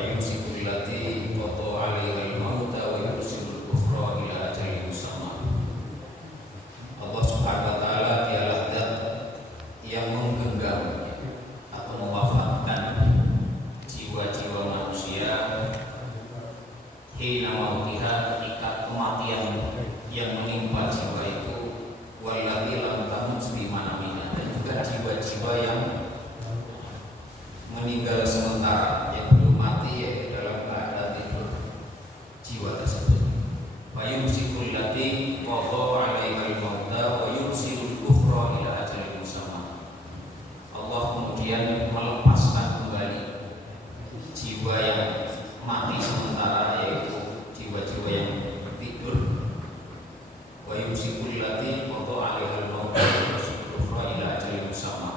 yumsiku allati qada 'alaiha al-mauta wa yursilul ukhra ila ajalin musamma. Allah Subhanahu wa taala dialah zat yang menggenggam atau mewafatkan jiwa-jiwa manusia hina mautiha, ketika kematian yang menimpa jiwa itu, walladzi lam tamut fi manamiha, dan juga jiwa-jiwa yang meninggal sementara, yang belum mati, yaitu dalam keadaan tidur jiwa tersebut. Wa yumsikul lati qada 'alaiha al-mauta wa yursilul ukhra ila ajalin musamma. Allah kemudian melepaskan kembali jiwa yang mati sementara, yaitu jiwa-jiwa yang tidur. Wa yumsikul lati qada 'alaiha al-mauta wa yursilul ukhra ila ajalin musamma.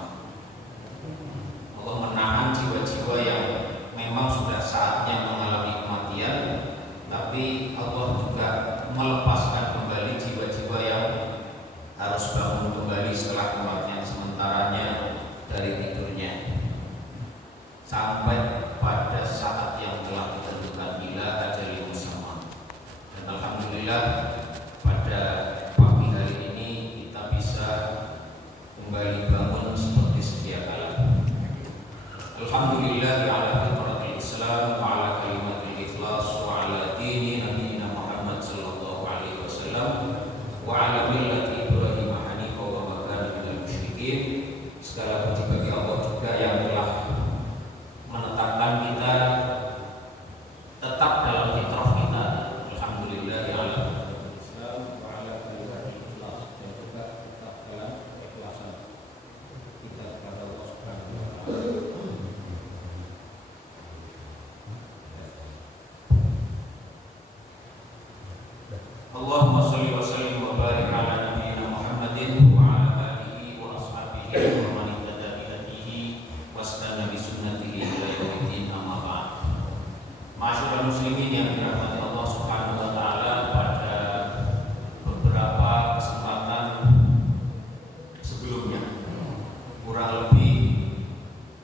Allah menahan jiwa-jiwa yang memang sudah saatnya mengalami kematian, tapi Allah juga melepaskan kembali jiwa-jiwa yang harus bangun kembali setelah kematian sementaranya dari tidurnya, sampai pada saat yang telah ditentukan ila ajalin musamma. Dan alhamdulillah pada pagi hari ini kita bisa kembali bangun seperti sedia kala. Alhamdulillah ala fitratil Islam wa ala kalimatil ikhlas wa ala dini nabiyina Muhammad sallallahu alaihi wasallam wa ala millati Ibrahim hanifa wa ma kana minal musyrikin. Segala puji bagi Allah juga yang telah menetapkan kita tetap dalam fitrah kita. Alhamdulillah ala Islam wa ala kalimatil ikhlas, dan juga tetap dalam keikhlasan kita kepada Allah Subhanahu wa taala. Allahumma sholli wa sallim wa barik ala nabiyyina Muhammadin wa ala alihi wa ashabihi wa man ihtada bi hadihi wastana bi sunnatihi ila yaumil amma ba'd. Ma'asyiral muslimin yang dirahmati Allah Subhanahu wa taala, pada beberapa kesempatan sebelumnya, kurang lebih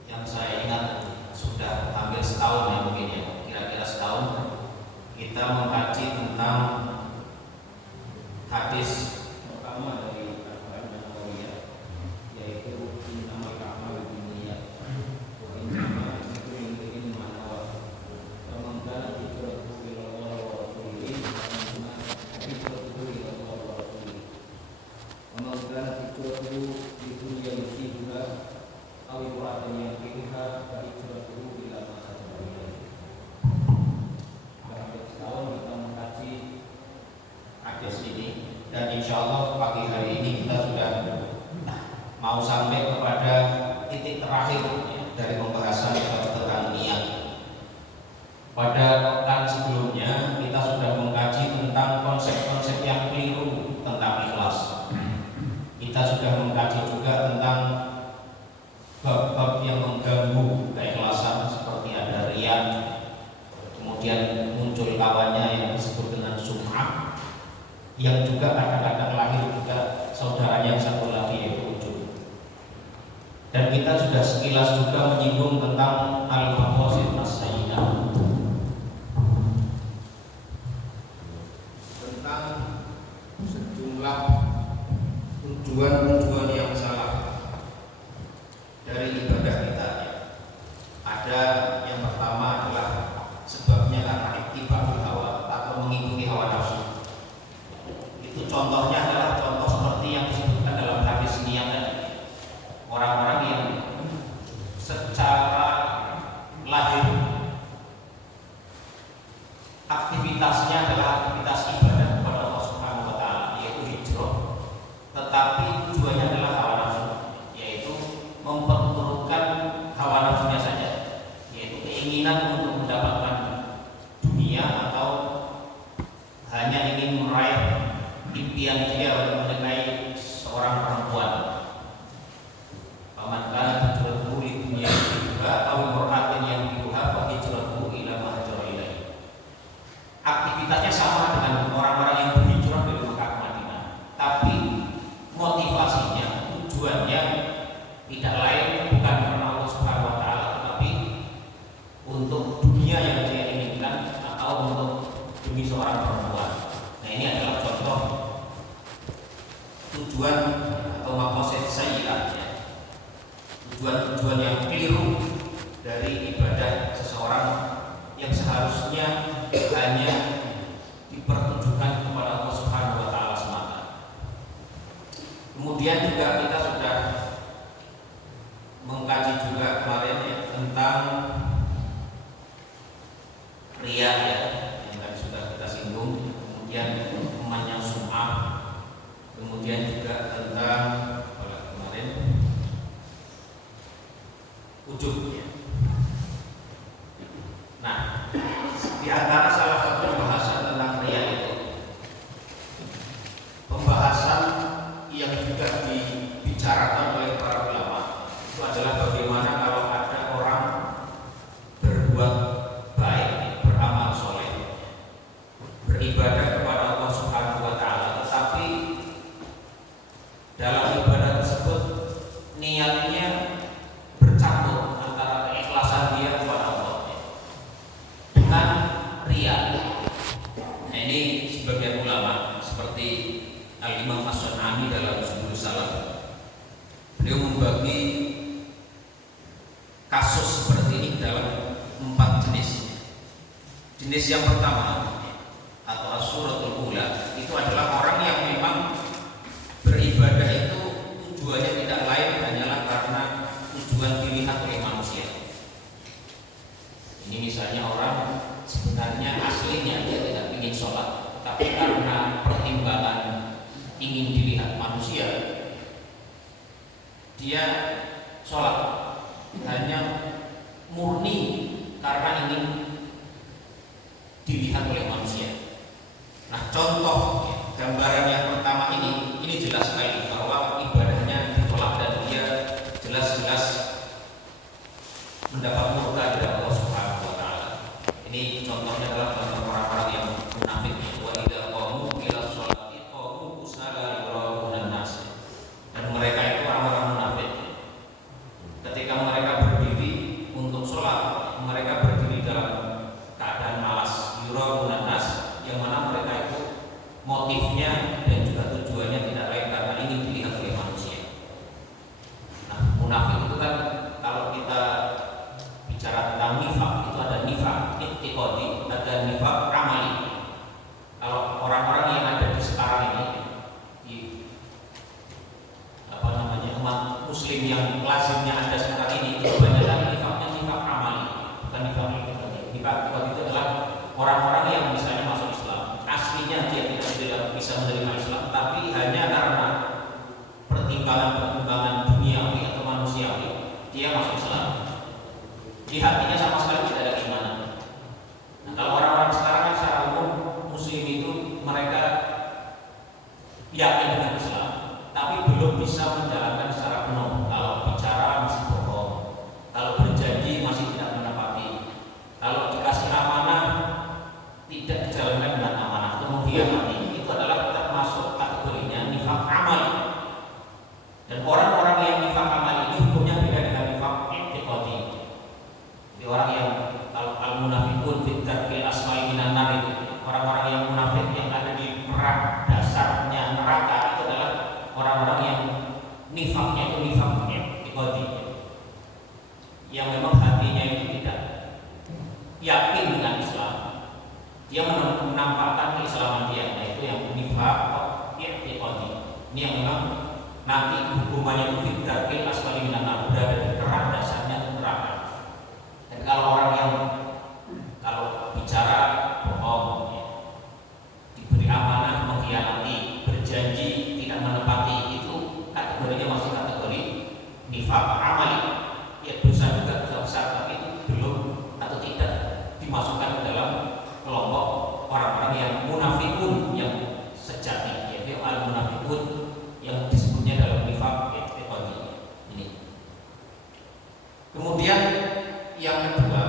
yang saya ingat sudah hampir setahun ya, mungkin ya, kira-kira setahun, kita mengkaji tentang hadis pertama dari Al-Quran dan Al-Qur'an, yaitu innamal a'malu binniyat wa innamal likulli ma nawa. Faman kana hijratuhu ila Allah wa rasulihi faman kana hijratuhu ila Allah wa rasulihi. Wa man kana hijratuhu li dunya yusibuha aw imra'atin yankihuha fa hijratuhu ila ma hajara ilaihi. Hampir setahun kita mengkaji hadis ini, dan insya Allah pagi hari ini kita sudah mau sampai kepada titik terakhir ya, dari pembahasan tentang niat. Pada pekan sebelumnya kita sudah mengkaji tentang konsep-konsep yang keliru tentang ikhlas. Kita sudah mengkaji juga tentang bab-bab yang mengganggu keikhlasan, seperti ada riya, kemudian muncul kawannya yang disebut dengan sum'ah, yang juga kadang-kadang lahir juga saudaranya yang satu lagi, yaitu ujub. Dan kita sudah sekilas juga menyinggung tentang al-maqasid as-sayyidah, tentang sejumlah tujuan-tujuan yang salah dari ibadah kita. Ada yang pertama adalah sebabnya karena ittiba'ul hawa atau mengikuti hawa nafsu. Contohnya adalah contoh seperti yang disebutkan dalam hadis niat tadi. Orang-orang yang secara lahir aktivitasnya adalah aktivitas ibadah kepada Allah Subhanahu wa taala, yaitu hijrah, tetapi tujuannya adalah hawa nafsu, yaitu memperturutkan hawa nafsunya saja, yaitu keinginan untuk mendapatkan dunia atau hanya ingin meraih impian dia untuk menikahi seorang perempuan. Paman kana hijratuhu li dunya yusibuha aw imra'atin yankihuha fa hijratuhu ila ma hajara ilaihi. Aktivitasnya sama dengan orang-orang yang berhijrah dari Mekah ke Madinah, tapi motivasinya, tujuannya tidak lain bukan karena Allah Subhanahu wa taala, tetapi untuk dunia yang seseorang yang seharusnya hanya dipertunjukkan kepada Allah Subhanahu wa taala semata. Kemudian juga kita sudah mengkaji juga kemarin ya tentang riya ya, yang tadi sudah kita singgung. Kemudian namanya sum'ah. Kemudian juga tentang kemarin ujub ya. Nah, di antara salah satu pembahasan tentang riya itu pembahasan yang juga dibicarakan oleh para ulama itu adalah bagaimana kalau ada orang berbuat baik, beramal soleh, beribadah kepada Allah Subhanahu wa taala, tetapi dalam ibadah tersebut niatnya bercampur antara keikhlasan dia kepada Allah dengan riya. Nah, ini sebagian ulama seperti Al-Imam As-Sun'ani dalam Subul Salam, beliau membagi kasus seperti ini dalam 4 jenis. Jenis yang pertama atau as-suratul ula itu adalah orang yang memang beribadah itu tujuannya tidak lain hanyalah karena tujuan dilihat oleh manusia. Ini misalnya orang sebenarnya aslinya dia tidak ingin sholat, tapi karena pertimbangan ingin dilihat manusia, dia sholat hanya murni karena ingin dilihat oleh manusia. Nah, contoh gambaran yang pertama ini jelas sekali bahwa ibadahnya ditolak dan dia jelas-jelas mendapat murka dari Allah Subhanahu wa taala. Ini contohnya adalah contoh orang-orang yang munafik. Wa idza qamu ila sholati qamu kusala yuraunan nas. Dan mereka itu orang-orang munafik. Ketika mereka berdiri untuk sholat, mereka berdiri dalam keadaan malas, yuraunan nas, yang mana mereka itu motifnya dan juga tujuannya tidak lain karena ingin dilihat oleh manusia. Nah, munafik itu kan kalau kita bicara tentang nifak, itu ada nifak i'tiqadi, ada nifak amali. Kalau orang-orang yang ada di sekarang ini di umat muslim yang lazimnya ada sekarang ini, itu kebanyakan nifaknya nifak amali, bukan nifak i'tiqadi. Nifak i'tiqadi itu adalah orang-orang yang misalnya masuk Islam, aslinya dia tidak bisa menerima Islam, tapi hanya karena pertimbangan-pertimbangan duniawi atau manusiawi dia masuk Islam. Di hatinya sama sekali tidak ada keimanan. Nah, kalau orang-orang sekarang kan secara umum muslim itu mereka yakin dengan Islam, tapi belum bisa menjalankan secara penuh. Kalau bicara masih bohong, kalau berjanji masih tidak menepati, kalau dikasih amanah tidak dijalankan dengan amanah atau mengkhianati. Itu adalah termasuk kategorinya nifak amali. Dan orang-orang yang nifak amali ini hukumnya beda dengan nifak i'tiqadi. Jadi orang yang kalau al-munafiqun fit darkil asfali minan nar, itu orang-orang yang munafik yang ada di perak dasarnya neraka, itu adalah orang-orang yang nifaknya itu nifak i'tiqadi, yang memang hatinya itu tidak yakin dengan Islam. Dia menampakkan keislaman dia, yaitu yang nifaq i'tiqadi. Ini yang memang nanti hukumannya itu fit darkil asfali minan nar, berada di kerak dasarnya neraka. Dan kalau orang yang kalau bicara bohong, diberi amanah mengkhianati, berjanji tidak menepati, itu kategorinya masih kategori nifaq amali. Ya, dosa juga dosa besar, tapi itu belum atau tidak dimasukkan ke dalam kelompok orang-orang yang munafikun yang sejati, yaitu al-munafikun yang disebutnya dalam nifaq i'tiqadi ini. Kemudian yang kedua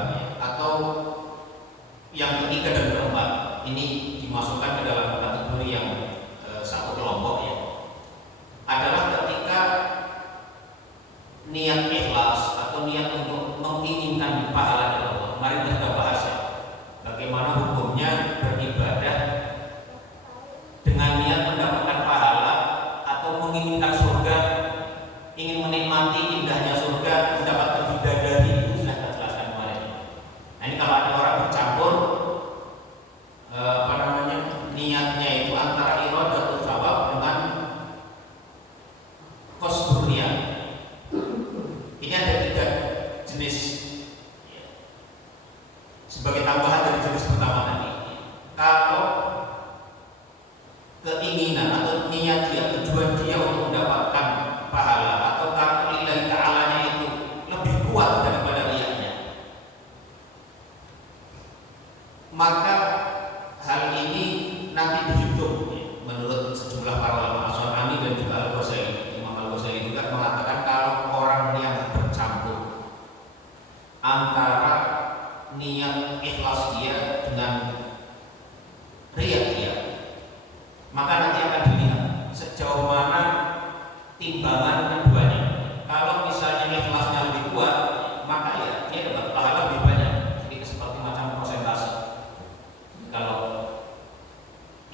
sebagai tambahan dari jurus pertama tadi. Kalau keinginan atau niat dia, tujuan dia untuk mendapatkan pahala atau karena lillahi ta'alanya itu lebih kuat daripada riyanya, maka hal ini nanti dihitung menurut sejumlah para ulama As-San'ani dan juga Al-Ghazali. Imam Al-Ghazali juga mengatakan kalau orang yang bercampur antara niat ikhlas dia dengan riya dia, maka nanti akan dilihat sejauh mana timbangan keduanya. Kalau misalnya ikhlasnya lebih kuat, maka ya dia dapat pahala lebih banyak. Jadi seperti macam persentase. Kalau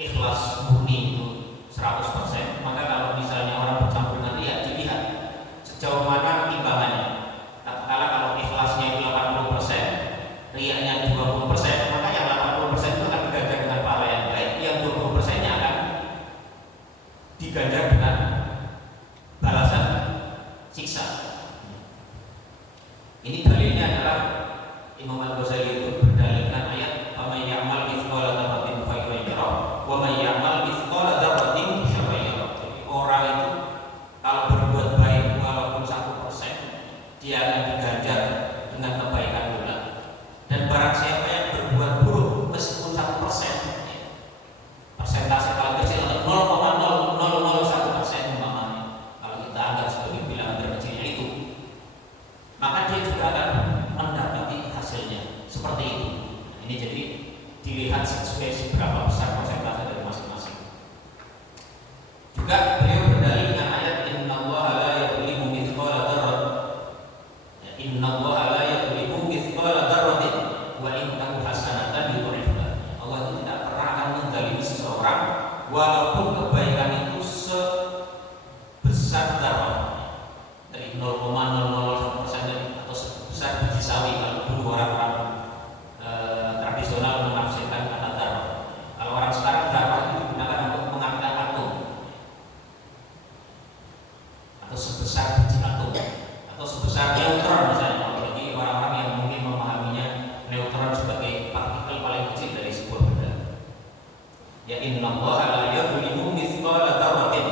ikhlas murni itu 100%, maka kalau misalnya orang bercampur dengan riya, dilihat sejauh mana timbangannya. Katakanlah kalau ikhlasnya itu 80%, riyanya 20%, maka yang 80% itu akan diganjar dengan pahala yang baik, yang 20%-nya akan diganjar dengan balasan siksa. Ini dalilnya adalah Imam Al-Ghazali itu berdalilkan ayat "Faman ya'mal mithqala dzarratin khairan yarah wa man ya'mal mithqala dzarratin syarran yarah." Orang itu kalau berbuat baik walaupun 1%, dia akan diganjar dengan kebaikan pula. Dan barang siapa yang berbuat buruk meskipun 1%, persentase paling kecil atau 0,0001% umpamanya, kalau kita anggap sebagai bilangan terkecilnya itu, maka dia juga akan mendapati hasilnya seperti itu. Ini jadi dilihat sesuai seberapa besar persentase dari masing-masing. Juga beliau berdalil dengan ayat "Innallaha la yadhlimu mithqala dzarrah." Innallaha la yadhlimu mithqala dzarratin wa in taku hasanatan yudha'ifha. Allah itu tidak pernah akan mendzalimi seseorang walaupun kebaikan itu sebesar dzarrah, dari 0,001% atau sebesar biji sawi. Kalau dulu orang-orang tradisional menafsirkan kata dzarrah. Kalau orang sekarang dzarrah itu digunakan untuk mengartikan atom, atau sebesar biji atom, atau sebesar neutron misalnya. Bagi orang-orang yang mungkin memahaminya, neutron sebagai partikel paling kecil dari sebuah benda. Ya innallaha la yadhlimu mithqala dzarratin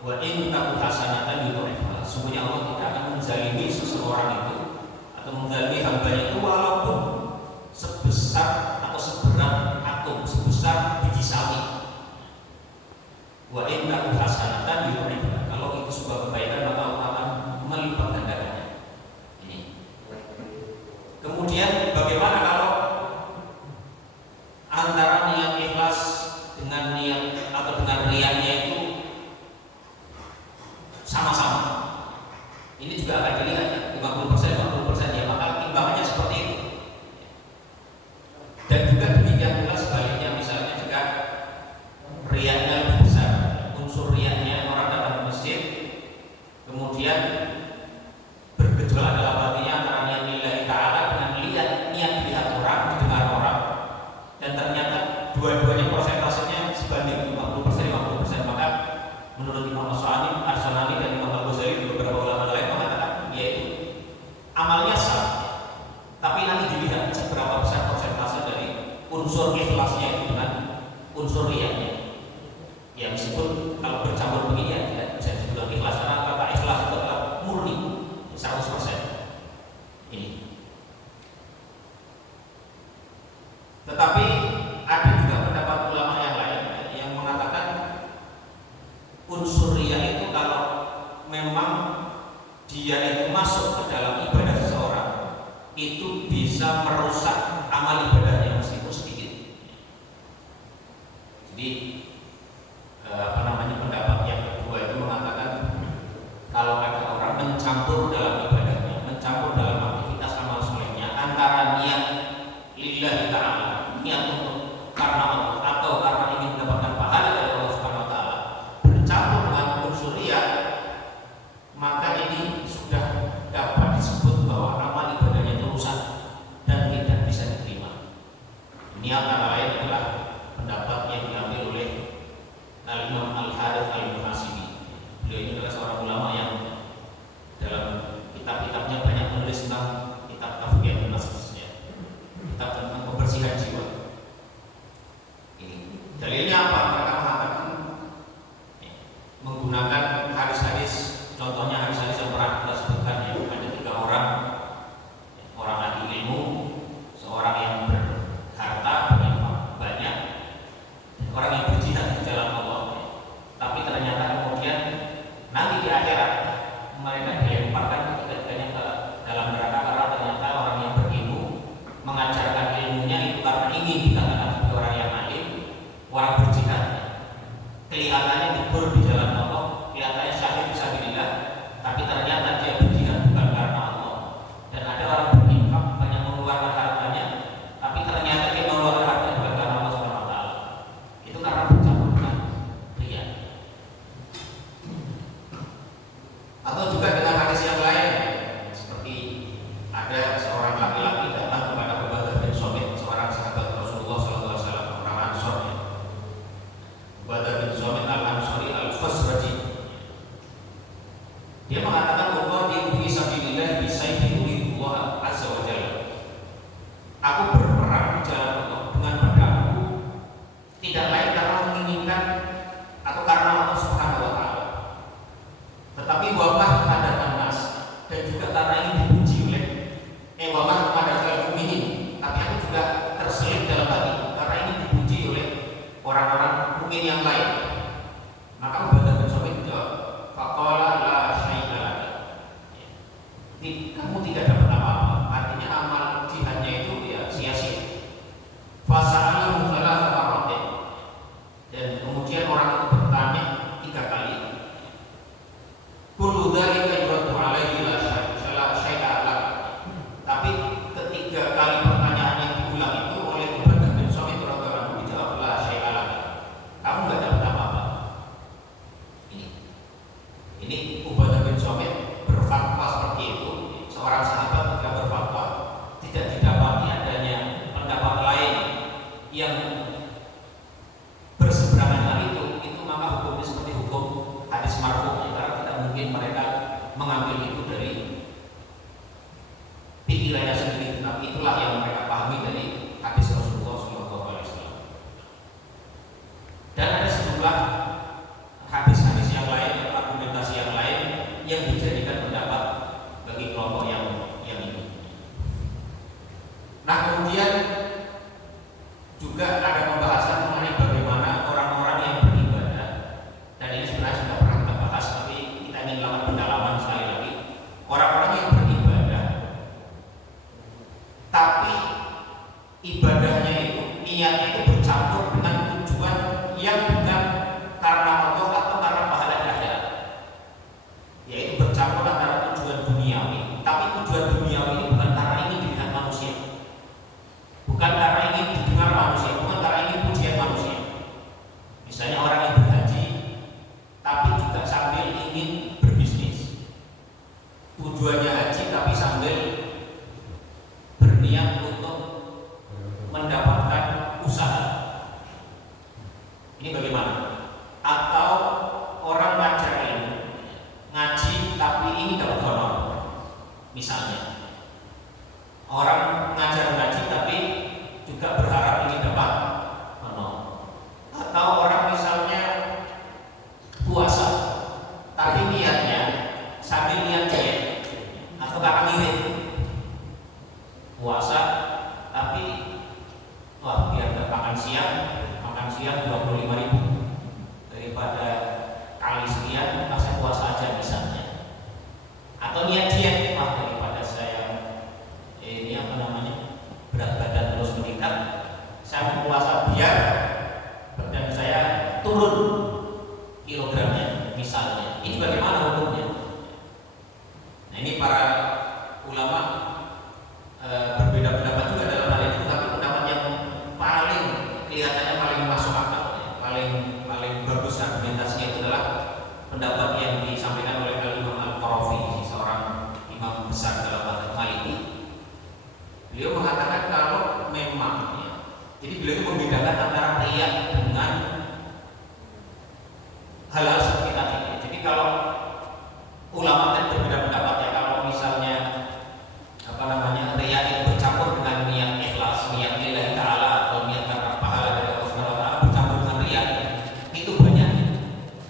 wa in taku hasanatan yudha'ifha. Sungguhnya Allah tidak akan menzalimi seseorang itu atau menzalimi hambanya itu walaupun sebesar atau seberat atom, sebesar biji sawi. Wa in taku hasanatan yudha'ifha. Kalau itu sebuah kebaikan, maka Allah akan melipat gandakannya. Ini. Kemudian bagaimana kalau antara niat ikhlas dengan niat atau dengan riyanya itu sama-sama? Ini juga akan dilihat 50% ya, maka timbangannya seperti itu. Dan juga demikian pula sebaliknya, misalnya jika riyanya lebih besar, unsur riyanya orang datang ke masjid, kemudian bergejolak dalam hatinya antara niat lillahi ta'ala dengan niat dilihat orang, didengar orang, dan ternyata dua-duanya persentasenya sebanding 50%, maka menurut Imam As-San'ani dan Imam Al-Ghazali dan beberapa ulama lain mengatakan yaitu amalnya sah, tapi nanti dilihat seberapa besar persentase dari unsur ikhlasnya itu dengan unsur riyanya. Ya meskipun kalau bercampur begini ya tidak bisa dibilang ikhlas, karena kata ikhlas itu adalah murni 100%. Ini. Tetapi ada juga pendapat ulama yang lain yang mengatakan unsur riya itu kalau memang dia itu masuk ke dalam ibadah seseorang, itu bisa merusak amal ibadahnya meskipun sedikit. Jadi pendapat yang kedua itu mengatakan kalau ada orang mencampur dalam ibadahnya, mencampur dalam aktivitas amal solehnya antara niat lillahi ta'ala, niat untuk karena Allah atau karena ingin mendapatkan pahala dari Allah Subhanahu wa taala, bercampur dengan unsur riya, maka ini sudah dapat disebut bahwa amal ibadahnya itu rusak dan tidak bisa diterima. Ini antara lain adalah pendapat yang diambil oleh Al-Imam Al-Harith Al-Muhasibi. Beliau ini adalah seorang ulama yang dalam kitab-kitabnya banyak menulis tentang kitab tafsir dan nasbusnya, kitab tentang yang mereka pahami dari hadis Rasulullah SAW. Dan ada sejumlah hadis-hadis yang lain, argumentasi yang lain yang dijadikan pendapat bagi kelompok yang ini. Nah, kemudian juga ada pembahasan mengenai bagaimana orang-orang yang beribadah, dan ini sebenarnya sudah pernah kita bahas, tapi kita ingin melakukan pendalaman sekali lagi. Orang-orang yang beribadah, tapi ibadahnya itu, niatnya itu bercampur dengan tujuan yang bukan karena Allah atau karena pahala di akhirat, yaitu bercampur antara tujuan duniawi, tapi tujuan duniawi ini bukan karena ingin dilihat manusia, bukan karena ingin didengar manusia, bukan karena ingin pujian manusia. Misalnya orang yang berhaji tapi juga sambil ingin berbisnis, tujuannya haji tapi sambil berniat untuk mendapatkan usaha. Ini bagaimana? Atau orang ngajar ilmu, ngaji tapi ingin dapat honor, misalnya orang ngajar ngaji tapi juga berharap ingin dapat honor. Atau orang misalnya puasa tapi niatnya sambil niat diet, atau karena ngirit puasa tapi wah biar gak makan siang 25.000 daripada kali sekian saya puasa aja misalnya. Atau niat diet, wah daripada saya ini apa namanya berat badan terus meningkat, saya puasa biar badan saya turun kilogramnya misalnya. Ini bagaimana hukumnya? Nah, ini para ulama berbeda pendapat juga dalam hal ini, tapi pendapat yang paling kelihatannya paling masuk akal, paling bagus argumentasinya itu adalah pendapat yang disampaikan oleh Imam Al-Qarafi, seorang imam besar dalam mazhab Maliki. Beliau mengatakan kalau memang ya, jadi beliau itu membedakan antara riya dengan hal-hal seperti tadi. Jadi kalau ulama tadi berbeda pendapat ya, kalau misalnya apa namanya riya itu bercampur dengan niat ikhlas, niat lillahi ta'ala, atau niat karena pahala dari Allah Subhanahu wa taala bercampur dengan riya, itu banyak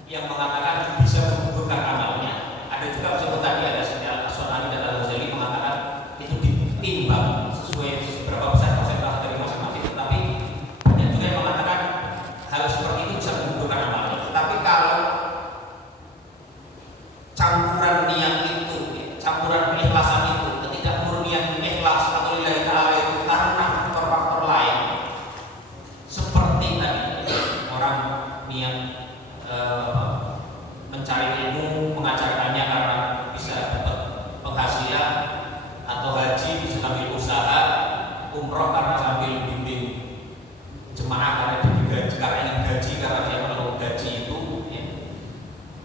yang mengatakan bisa menggugurkan amalnya. Ada juga seperti tadi ada As-Sunani dan Al-Ghazali mengatakan itu ditimbang sesuai berapa besar persentase dari masing-masing. Tetapi banyak juga yang mengatakan hal seperti itu bisa menggugurkan amalnya. Tetapi kalau campuran niat itu, campuran keikhlasan itu, ketidakmurnian ikhlas atau lillahi ta'ala itu karena faktor-faktor lain, seperti tadi orang niat mencari ilmu, mengajarkannya karena bisa dapat penghasilan, atau haji bisa sambil usaha, umroh karena sambil bimbing jemaah karena digaji, karena ingin gaji, karena dia perlu gaji itu ya.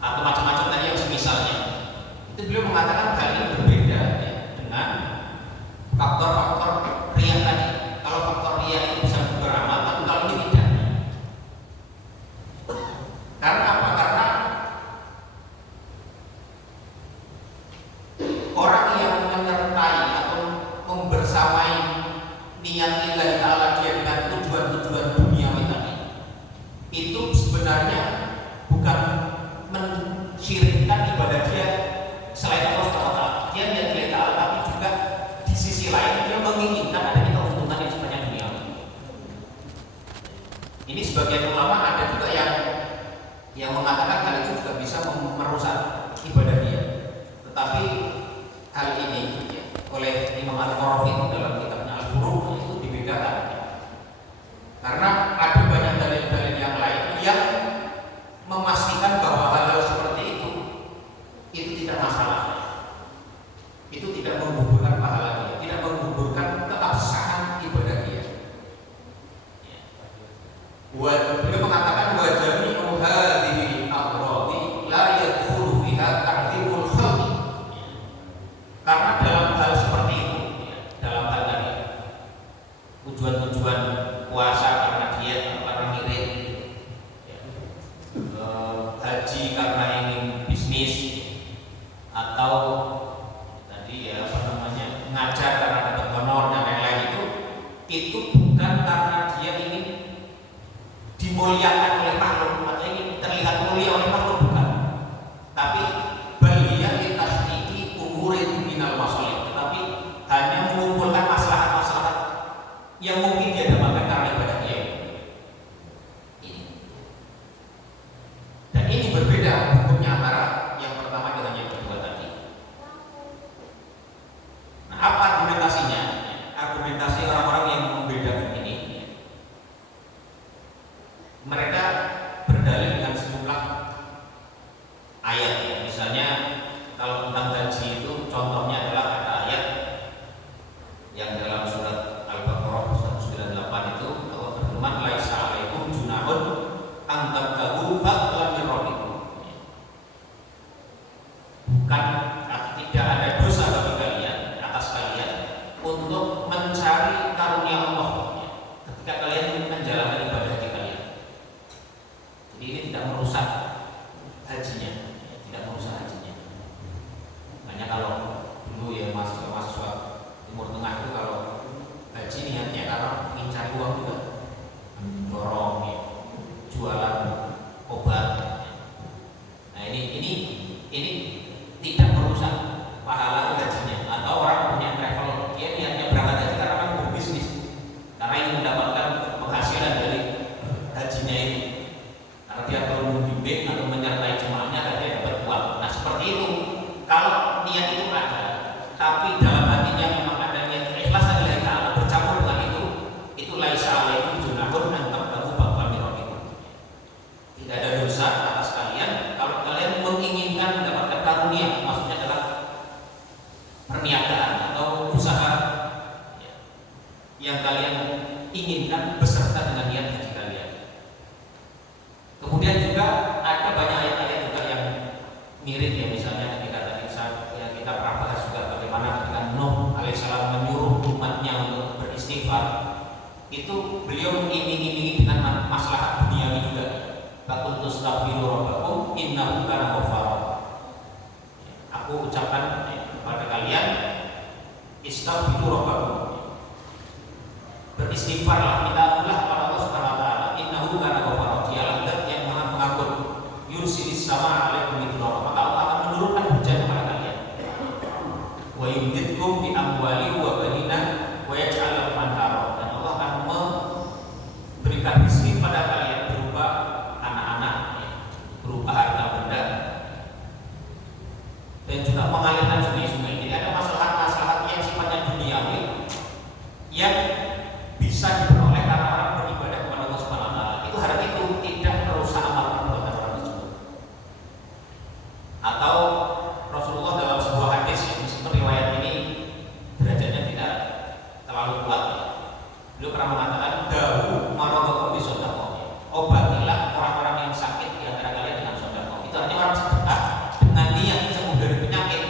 Atau macam-macam tadi yang semisalnya. Itu beliau mengatakan hal ini berbeda ya, dengan faktor-faktor riya tadi. Kalau faktor riya itu bisa beramal, tapi kalau ini tidak. Karena apa? Karena orang yang menyertai atau membersamai niat lillahi ta'ala dia dengan tujuan-tujuan duniawi tadi, itu sebenarnya bukan mensyirikkan ibadah dia selain Allah SWT. Dia niat lillahi ta'ala, tapi juga di sisi lain dia menginginkan adanya keuntungan yang sebenarnya duniawi. Ini sebagian ulama ada juga yang mengatakan hal itu juga bisa merusak ibadah dia. Tetapi hal ini ya, oleh Imam Al-Qarafi dalam kitabnya Al-Furu' itu dibedakan ya. Karena ada banyak dalil-dalil yang lain yang memastikan bahwa hal-hal seperti itu tidak masalah. Itu tidak menggugurkan pahala dia, tidak menggugurkan keabsahan ibadah dia. Beliau mengatakan wa jami'u hadhihi al-aghradi la yadkhulu itu bukan karena dia ingin dimuliakan oleh makhluk atau ingin terlihat mulia oleh makhluk, bukan. Tapi beliau litasdiqi umurin minal masalih, tetapi hanya mengumpulkan maslahat-maslahat yang mungkin dia dapatkan karena ibadah dia ini. Dan ini berbeda hukumnya antara yang pertama dengan yang kedua tadi. Nah, apa argumentasinya? Argumentasi orang-orang yang membedakan ini, mereka berdalil dengan sejumlah ayat ya. Misalnya kalau tentang haji itu contohnya adalah ada ayat yang dalam surat Al-Baqarah 198 itu Allah berfirman laisa 'alaikum junahun an tabtaghu fadlan min rabbikum. Bukan, tidak ada dosa bagi kalian, atas kalian untuk mencari karunia Allah ketika kalian menjalankan ibadah haji kalian. Jadi ini tidak merusak hajinya, tidak merusak hajinya. Makanya kalau dulu ya mahasiswa Timur Tengah itu kalau haji niatnya karena ingin cari uang juga, dorong ya, jualan obat. Nah ini tidak merusak pahala hajinya. Atau orang punya travel, dia niatnya berangkat haji karena kan berbisnis, karena ingin mendapatkan penghasilan dari hajinya ini, karena dia perlu membimbing atau menyertai jemaahnya agar dia dapat uang. Nah seperti itu, kalau niat itu ada, tapi dalam hatinya memang ada niat keikhlasan lillahi ta'ala bercampur dengan itu laisa 'alaikum junahun an tabtaghu fadlan min rabbikum. Tidak ada dosa atas kalian kalau kalian menginginkan mendapatkan karunia, maksudnya adalah perniagaan atau usaha ya, yang kalian inginkan beserta dengan niat haji kalian. Kemudian juga ada banyak ayat-ayat juga yang mirip ya, misalnya ketika tadi yang kita pernah bahas juga bagaimana ketika Nuh alaihissalam menyuruh umatnya untuk beristighfar, itu beliau mengiming-imingi dengan maslahat duniawi juga. Faqul tastaghfiru rabbakum innahu kana ghaffara. Aku ucapkan kepada kalian istaghfiru rabbakum, beristighfarlah, mintalah kepada Allah Subhanahu wa taala, innahu kana ghaffara, dialah zat yang Maha Pengampun, yursilis sama 'alaikum midrara, maka Allah akan menurunkan hujan kepada kalian, wa yumditkum bi amwali wa banina wa yaj'al lakum anhara, dan Allah akan memberikan rezeki pada kalian berupa anak-anak, berupa harta benda, dan juga mengalirkan sungai-sungai. Jadi ada masalah-masalah yang sifatnya duniawi yang bisa diperoleh karena orang beribadah kepada Allah Subhanahu wa taala. Itu harap itu tidak merusak amal perbuatan orang tersebut. Atau Rasulullah dalam sebuah hadis yang meskipun riwayat ini derajatnya tidak terlalu kuat, beliau pernah mengatakan dawu maradhakum bisadaqah, obatilah orang-orang yang sakit di antara kalian dengan sedekah. Itu artinya orang sedekah dengan niat sembuh dari penyakit,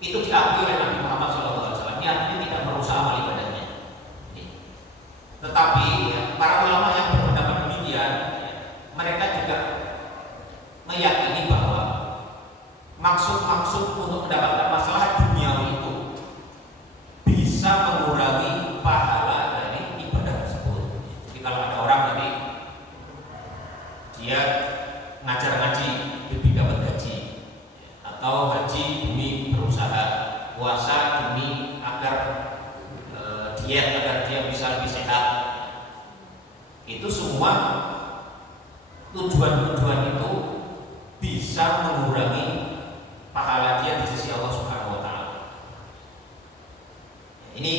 itu diakui oleh Nabi Muhammad SAW. Niatnya tidak merusak amal ibadahnya. Tetapi ya, para ulama yang berpendapat demikian, mereka juga meyakini bahwa maksud-maksud untuk mendapatkan masalah duniawi itu bisa mengurangi pahala dari ibadah tersebut. Jadi kalau ada orang tadi dia ngajar ngaji demi dapat gaji, atau haji demi berusaha, puasa demi agar diet agar dia bisa lebih sehat, itu semua tujuan-tujuan itu bisa mengurangi pahala dia di sisi Allah Subhanahu wa taala. Ini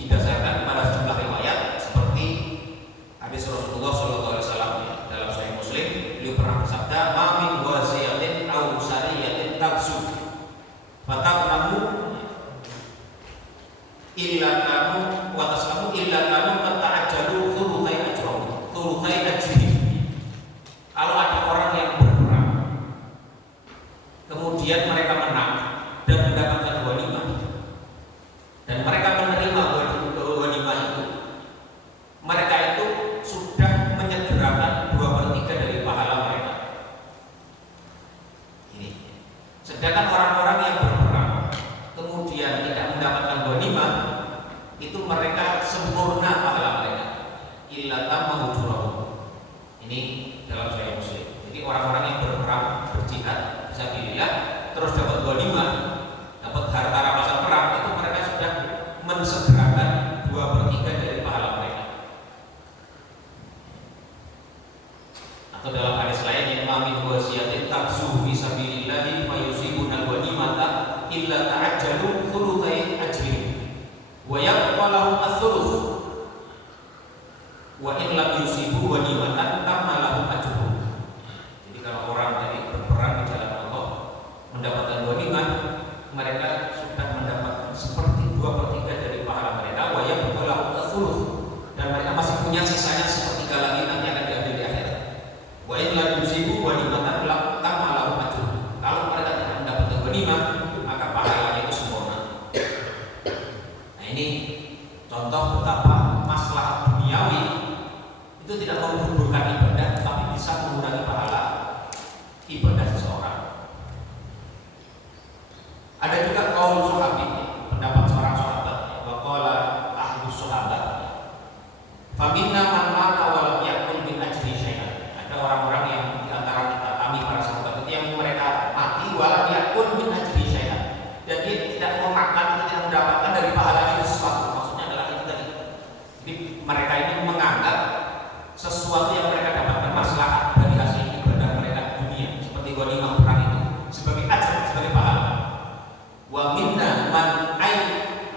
didasarkan pada sejumlah riwayat seperti hadis Rasulullah SAW dalam Sahih Muslim. Beliau pernah bersabda, "Ma min waziyatin aw sariyatin tabsu fataqnamu illa kamu wa taslamu illa kamu ta'ajjalu thulutsai ajrihim." Thulutsai ajrihim. Kalau ada orang yang berperang, kemudian mereka menang dan mendapatkan ghanimah, dan mereka menerima illa tamma ujurahum. Ini dalam Sahih Muslim. Jadi orang-orang yang berperang, berjihad fisabilillah terus dapat ghanimah, dapat harta rampasan perang, itu mereka sudah mensegerakan 2/3 dari pahala mereka. Atau dalam hadis lain yang min wasiyatin taksu fisabilillah fayusibuna ghanimata illa ta'ajjalu thulutsai ajrihim wa yabqa lahum ats-thuluts wa in lam yusibu ghanimatan tamma lahum ajruhum. Jadi kalau orang tadi berperang di jalan Allah mendapatkan ghanimah, mereka sudah mendapatkan seperti 2/3 dari pahala mereka, wa yabqa lahum ats-thuluts, dan mereka masih punya sisanya sepertiga lagi nanti akan diambil di akhirat. Wa in lam yusibu ghanimatan tamma lahum ajruhum. Kalau mereka tidak mendapatkan ghanimah, maka pahalanya itu sempurna. Nah, ini contoh betapa maslahat duniawi itu tidak menggugurkan ibadah, tapi bisa mengurangi pahala ibadah seseorang. Ada juga qaul sahabi, pendapat seorang sahabat, wa qala ahlus sahabat, fa minna man mata wa lam yakul min ajri syai'an. Ada orang-orang yang di antara kita, kami para sahabat itu yang mereka mati wa lam yakul min ajri syai'an, dan dia tidak memakan atau tidak mendapatkan dari pahalanya sesuatu. Maksudnya adalah itu tadi. Jadi mereka ini menganggap sesuatu yang mereka dapatkan maslahat dari hasil ibadah mereka dunia seperti ghanimah perang itu sebagai ajr, sebagai pahala. Wa minna man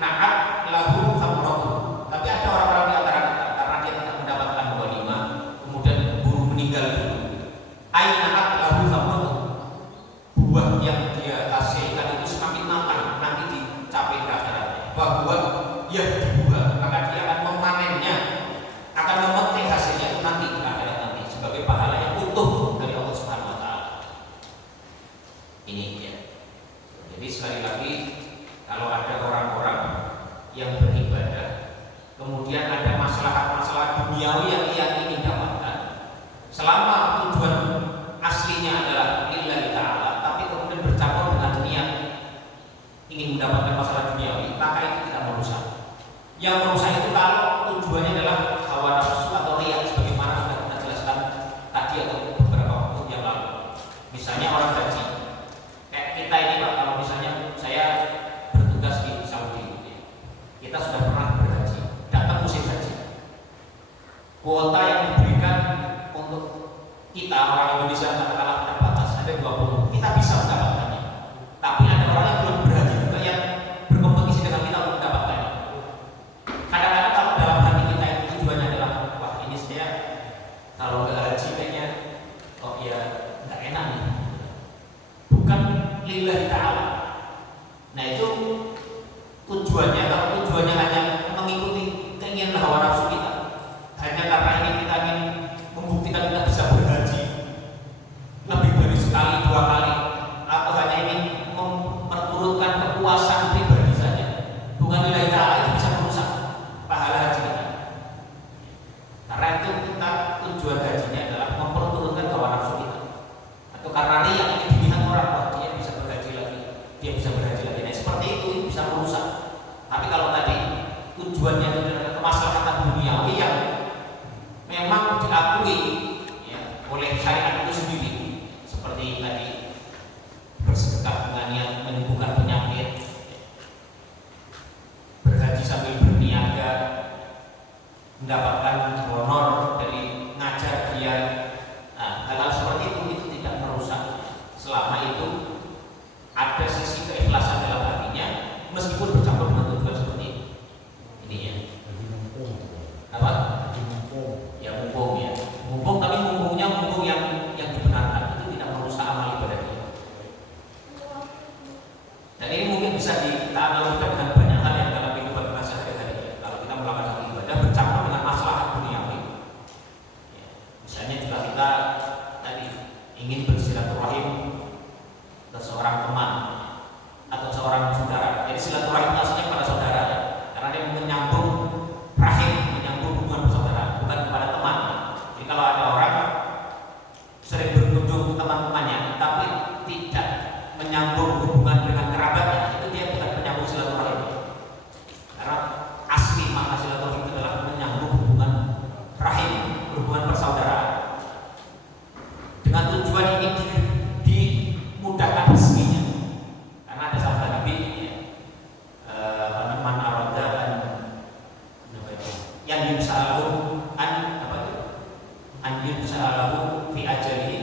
na'at lahu thamratu. Tapi ada orang-orang di antara kita karena dia tidak mendapatkan ghanimah kemudian buru meninggal dulu. Na'at lahu thamratu. Buah yang dia hasilkan itu semakin matang nanti dicapai ke akhirat. Bahwa ya dibuah, maka dia akan memanennya, akan memetik hasilnya itu nanti di akhirat nanti sebagai pahala yang utuh dari Allah Subhanahu wa taala. Ini ya. Jadi sekali lagi, kalau ada orang-orang yang beribadah kemudian ada masalah-masalah duniawi yang ia ingin dapatkan, selama tujuan aslinya adalah lillahi ta'ala, tapi kemudian bercampur dengan niat ingin mendapatkan masalah duniawi, maka itu tidak merusak. Yang merusak itu kalau tujuannya adalah hawa nafsu atau riya, sebagaimana sudah kita jelaskan tadi atau beberapa waktu yang lalu. Misalnya orang haji, kayak kita ini Pak, kalau misalnya saya bertugas di Saudi, kita sudah pernah berhaji, datang musim haji, kuota yang diberikan untuk kita orang Indonesia katakanlah terbatas, ada 20, kita bisa mendapatkannya. Tapi ada orang yang belum berhaji juga yang berkompetisi dengan kita untuk mendapatkannya. Kadang-kadang kalau dalam hati kita itu tujuannya adalah, wah ini saya kalau nggak haji kayaknya kok ya nggak enak nih, bukan lillahi ta'ala. Nah itu tujuannya, kalau tujuannya hanya mengikuti keinginan hawa nafsu kita, hanya karena ini kita ingin membuktikan kita bisa berhaji lebih dari sekali, 2 kali, atau hanya ingin memperturutkan kepuasan pribadi saja, bukan lillahi ta'ala, itu bisa merusak pahala haji kita. Karena itu kita tujuan hajinya adalah memperturutkan hawa nafsu kita, atau karena riya ingin dilihat orang, wah dia bisa berhaji lagi, dia bisa berhaji lagi. Nah seperti itu bisa merusak. Tapi kalau tadi tujuannya itu adalah kemaslahatan duniawi yang memang diakui ya, oleh syariat itu sendiri, seperti tadi bersedekah dengan niat menyembuhkan penyakit, berhaji sambil berniaga, mendapatkan honor dari ngajar dia. Nah, hal-hal seperti itu tidak merusak selama itu ada sisi keikhlasan dalam hatinya, meskipun bercampur dengan tujuan seperti ini. Ini ya. Apa? Ya mumpung ya. Mumpung, tapi mumpungnya mumpung yang dibenarkan, itu tidak merusak amal ibadah kita. Dan ini mungkin bisa kita analogikan dengan banyak hal yang dalam kehidupan kita sehari-hari. Kalau kita melakukan satu ibadah bercampur dengan masalah dunia, yunsa'alahu an yunsa'alahu fi ajalihi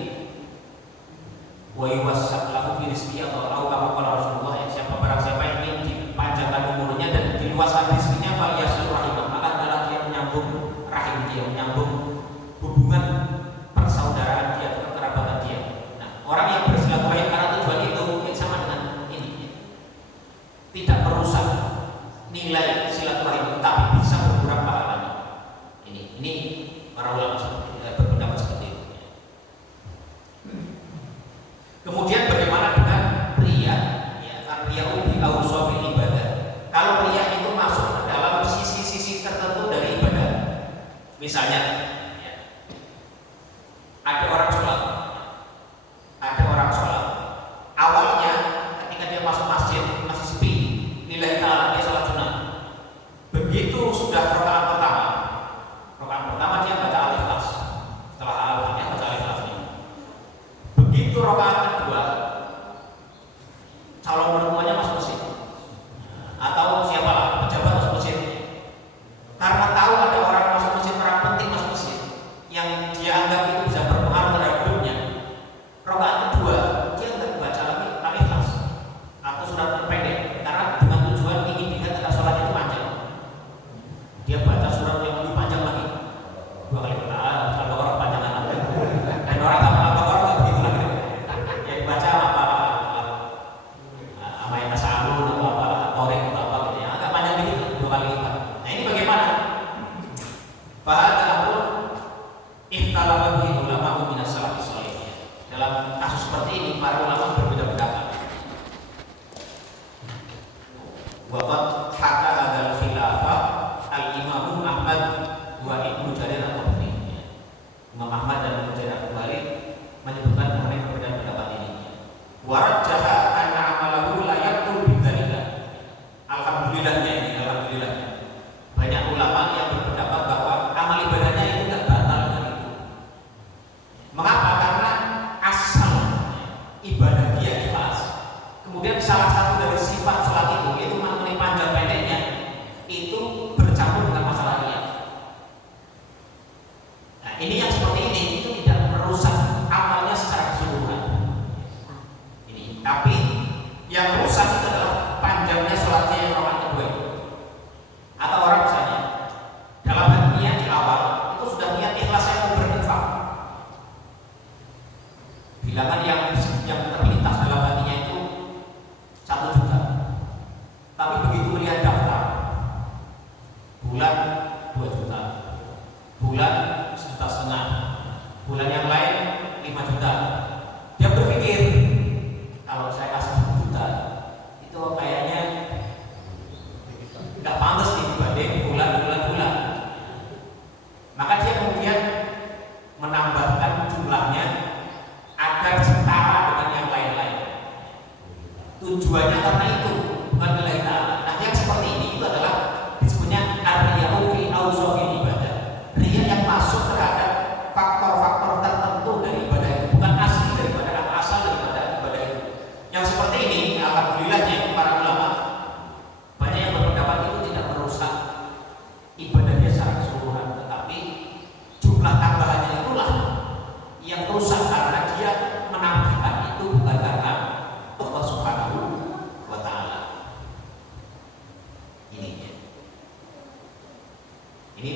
wa yuwassaq lahu fi rizqihi atau kama qala Rasulullah, barang siapa yang ingin dipanjangkan umurnya dan diluaskan rezekinya, falyasil rahimah, maka adalah dia menyambung rahim dia, menyambung hubungan persaudaraan dia atau kerabatan dia. Nah, orang yang bersilaturahim karena tujuan itu yang sama dengan ini, tidak merusak nilai silaturahim, tapi bisa berkurang pahalanya. Ini para ulama berpendapat seperti itu. Kemudian bagaimana dengan riya? Riya'u bi awsafil ibadah. Kalau riya itu masuk ke dalam sisi-sisi tertentu dari ibadah. Misalnya, ada orang sholat. Awalnya ketika dia masuk masjid masih sepi, lillahi ta'ala, dia sholat sunnah. Begitu sudah rakaat pertama dia baca al-ikhlas. Setelah al-fatihah baca al-ikhlasnya. Begitu rakaat kedua, calon mertuanya masuk masjid atau siapalah pejabat masuk masjid, karena tahu ada orang masuk masjid, orang penting masuk masjid yang dia anggap itu bisa berpengaruh terhadap hidupnya. Rakaat kedua dia nggak baca lagi al-ikhlas atau surat pendek, karena dengan tujuan ingin dilihat agar sholat itu panjang. Dia baca surat yang lebih panjang lagi, 2 kali Al-Baqarah panjangan lagi, dan orang Al-Baqarah nggak begitu lagi. Yang dibaca apa yang tasalun atau apa torik atau apa gitu ya, agak panjang dikit, 2 kali lipat. Nah, ini bagaimana? Fahadha amrun ikhtalafa bihi ulama min as-salaf as-salih. Dalam kasus seperti ini para ulama berbeda pendapat. Wa qad haka hadzal khilafa al-Imam Ahmad wa Ibnu Jarir at-Tabari. Imam Ahmad dan Ibnu Jarir at-Tabari menyebutkan mengenai perbedaan pendapat ini. Wa rajjaha anna amalahu la yaqul bidzalika. Alhamdulillahnya banyak ulama yang berpendapat bahwa amal ibadahnya itu tidak batal dengan itu. Mengapa? Karena asal ibadah dia ikhlas. Kemudian salah satu dari sifat sholat itu, yaitu mengenai panjang pendeknya, itu bercampur dengan masalah riya. Nah, ini yang seperti ini itu tidak merusak amalnya secara keseluruhan. Tapi yang rusak itu adalah panjangnya sholatnya yang rakaat kedua itu. Atau orang misalnya dalam hatinya di awal itu sudah niat ikhlasnya mau berinfak, bilangan yang terlintas dalam hatinya itu 1 juta. Tapi begitu melihat daftar, bulan 2 juta, bulan 1,5 juta, bulan yang lain 5 juta. Dia berpikir, kalau saya kasih 1 juta itu kayaknya nggak pantas nih dibanding bulan. Maka dia kemudian menambahkan jumlahnya agar setara dengan yang lain-lain. Tujuannya karena itu, bukan lillahi ta'ala. Nah, yang seperti ini itu adalah disebutnya ar-riya'u fi awsafil ibadah. Riya yang masuk terhadap faktor-faktor tertentu dari ibadah itu, bukan asli daripada asal daripada ibadah itu. Yang seperti ini, alhamdulillahnya para ulama banyak yang berpendapat itu tidak merusak ibadahnya secara keseluruhan, tetapi jumlah tambahannya itulah yang rusak, karena dia menambahkan itu bukan karena Allah Subhanahu wa ta'ala. Ini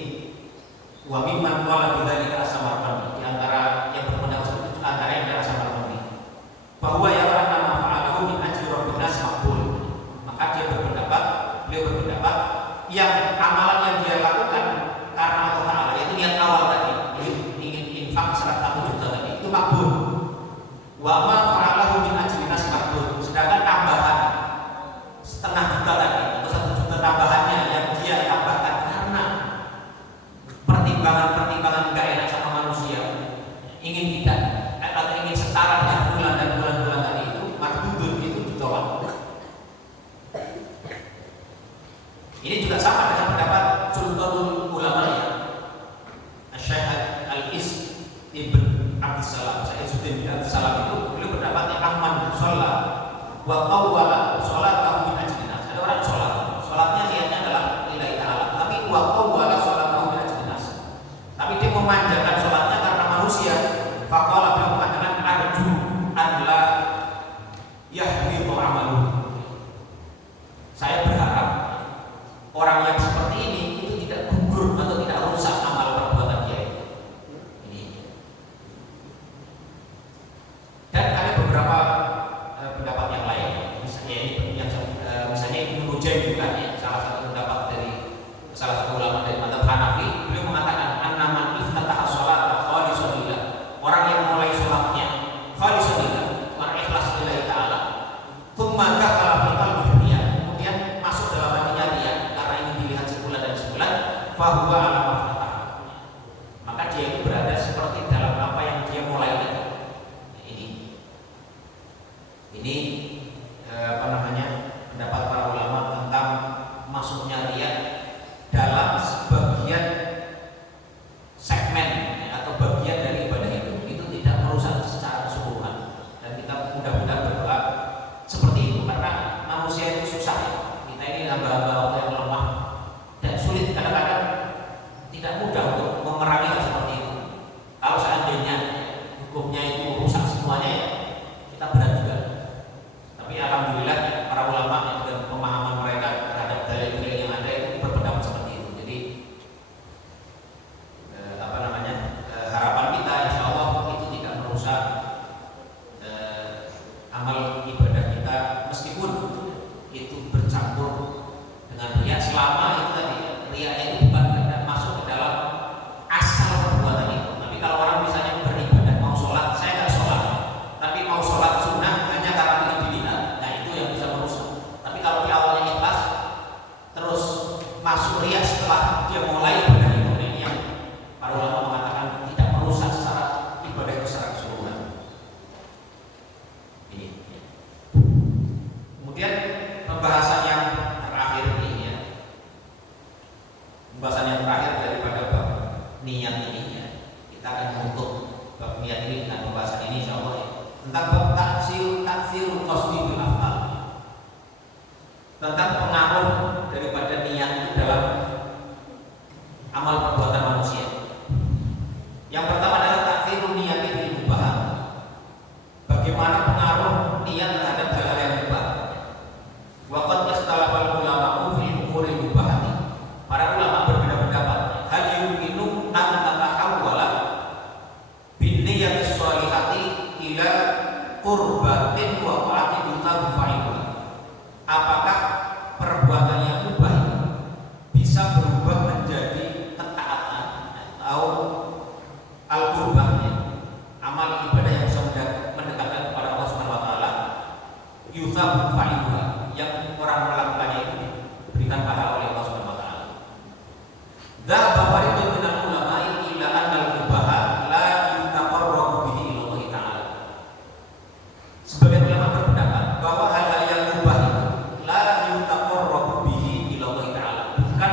wa mimman qala bidzalika as-Samarqandi, di antara yang berpendapat seperti itu antara yang adalah Samarqandi, bahwa ya anna fa'alahu min ajri rabbina maqbul. Maka beliau berpendapat yang amalan yang dia lakukan karena Allah Ta'ala, yaitu niat awal tadi, ingin infak 1 juta tadi, itu makbul. Wa ma fa'alahu min ajrina maqbul. Sedangkan tambahan 0,5 juta tadi atau 1 juta tambahannya yang dia tambahkan karena pertimbangan gak enak sama manusia, ingin tidak atau ingin setara dengan bulan dan bulan-bulan tadi, itu mardudun, itu ditolak. Ini juga sama dengan pendapat Sultanul Ulama ya, Syekh Al-Is Ibn Abdissalam, Syekh Izzuddin bin Abdissalam itu beliau berdapatnya aman sholat wa qawwala sholatahu min ajli nas. Ada orang sholatnya niatnya adalah lillahi ta'ala, tapi wa qawwala sholatahu min ala maftatah. Maka dia itu berada seperti dalam apa yang dia mulai tadi. Ini pendapat para ulama tentang masuknya riya dalam sebagian segmen atau bagian dari ibadah itu tidak merusak secara keseluruhan. Dan kita mudah-mudahan berdoa seperti itu, karena manusia itu susah. Kita ini hamba-hamba Allah yang lemah dan sulit, kadang-kadang tidak mudah untuk memerangi hal seperti itu. Kalau seandainya hukumnya itu rusak semuanya, ya kita berat juga. Tapi alhamdulillah para ulama dengan pemahaman mereka terhadap dalil-dalil yang ada itu berpendapat seperti itu. Jadi harapan kita insya Allah itu tidak merusak amal ibadah kita, meskipun itu bercampur dengan riya, selama itu tadi riyanya itu bukan masuk ke dalam asal perbuatan itu. Tapi kalau orang misalnya beribadah, mau sholat, saya nggak sholat, tapi mau sholat sunnah hanya karena ingin dilihat, nah itu yang bisa merusak. Tapi kalau di awalnya ikhlas, terus masuk riya setelah dia mulai ibadah itu, ini yang para ulama mengatakan tidak merusak secara ibadah itu secara keseluruhan. Ini. Kemudian pembahasan yang terakhir ini ya, pembahasan yang terakhir daripada bab niat ini ya, kita akan menutup bab niat ini dengan pembahasan ini insya Allah ya, tentang bab taksirul qasdi bil af'al, tentang pengaruh daripada niat itu dalam amal perbuatan manusia. Yang pertama adalah taksirul niyati bil mubah. Bagaimana pengaruh niat terhadap hal-hal yang mubah. Waqad istalafal ulama fi umuri mubahati. Para ulama berbeda pendapat. Hal yumkinu an tatahawwala bin niyyati shalihati ila qurbatin wa ta'atin yutabu fa'iluha. Apakah perbuatan yang mubah ini bisa berubah menjadi ketaatan atau al-qurbah, amal ibadah yang bisa mendekatkan kepada Allah Subhanahu wa taala, yuthabu fa'iluha, yang orang melakukannya itu diberikan pahala oleh Allah Subhanahu wa taala. Dzahaba fariqun minal ulama'i ila anna al-mubaha la yutaqarrabu bihi ila Allah taala. Sebagian ulama berpendapat bahwa hal-hal yang mubah itu la yutaqarrabu bihi ila Allah taala, bukan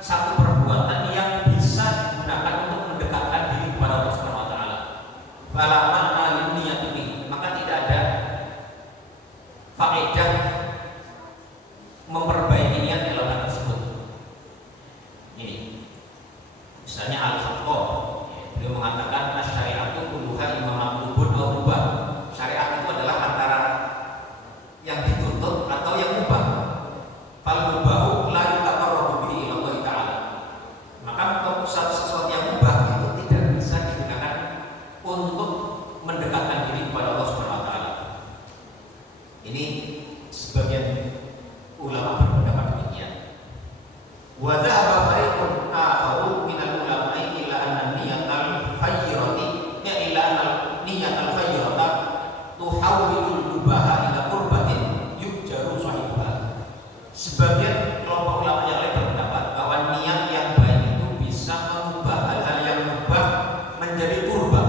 satu perbuatan yang bisa digunakan untuk mendekatkan diri kepada Allah Subhanahu wa taala. Fala ma'na lin niyati bihi, maka tidak ada faedah memperbaiki niat dalam hal tersebut. Ini misalnya Al-Khattab, beliau mengatakan asy-syari'atu kulluha imma matlubun aw mubah. Syariat itu adalah antara yang dituntut atau yang mubah. Fal mubahu la yutaqarrabu bihi ila Allah taala. Maka sesuatu yang mubah itu tidak bisa digunakan untuk mendekatkan diri kepada Allah Subhanahu wa taala. Ini sebagian ulama berpendapat demikian. Wa dhahaba fariqun akharu minal ulama'i ila anna niyatal khayrati ya ila anna niyatal khayrata tuhawwilul mubaha ila qurbatin yukjaru sahibuha. Sebagian kelompok ulama yang lain berpendapat bahwa niat yang baik itu bisa mengubah hal-hal yang mubah menjadi kurban,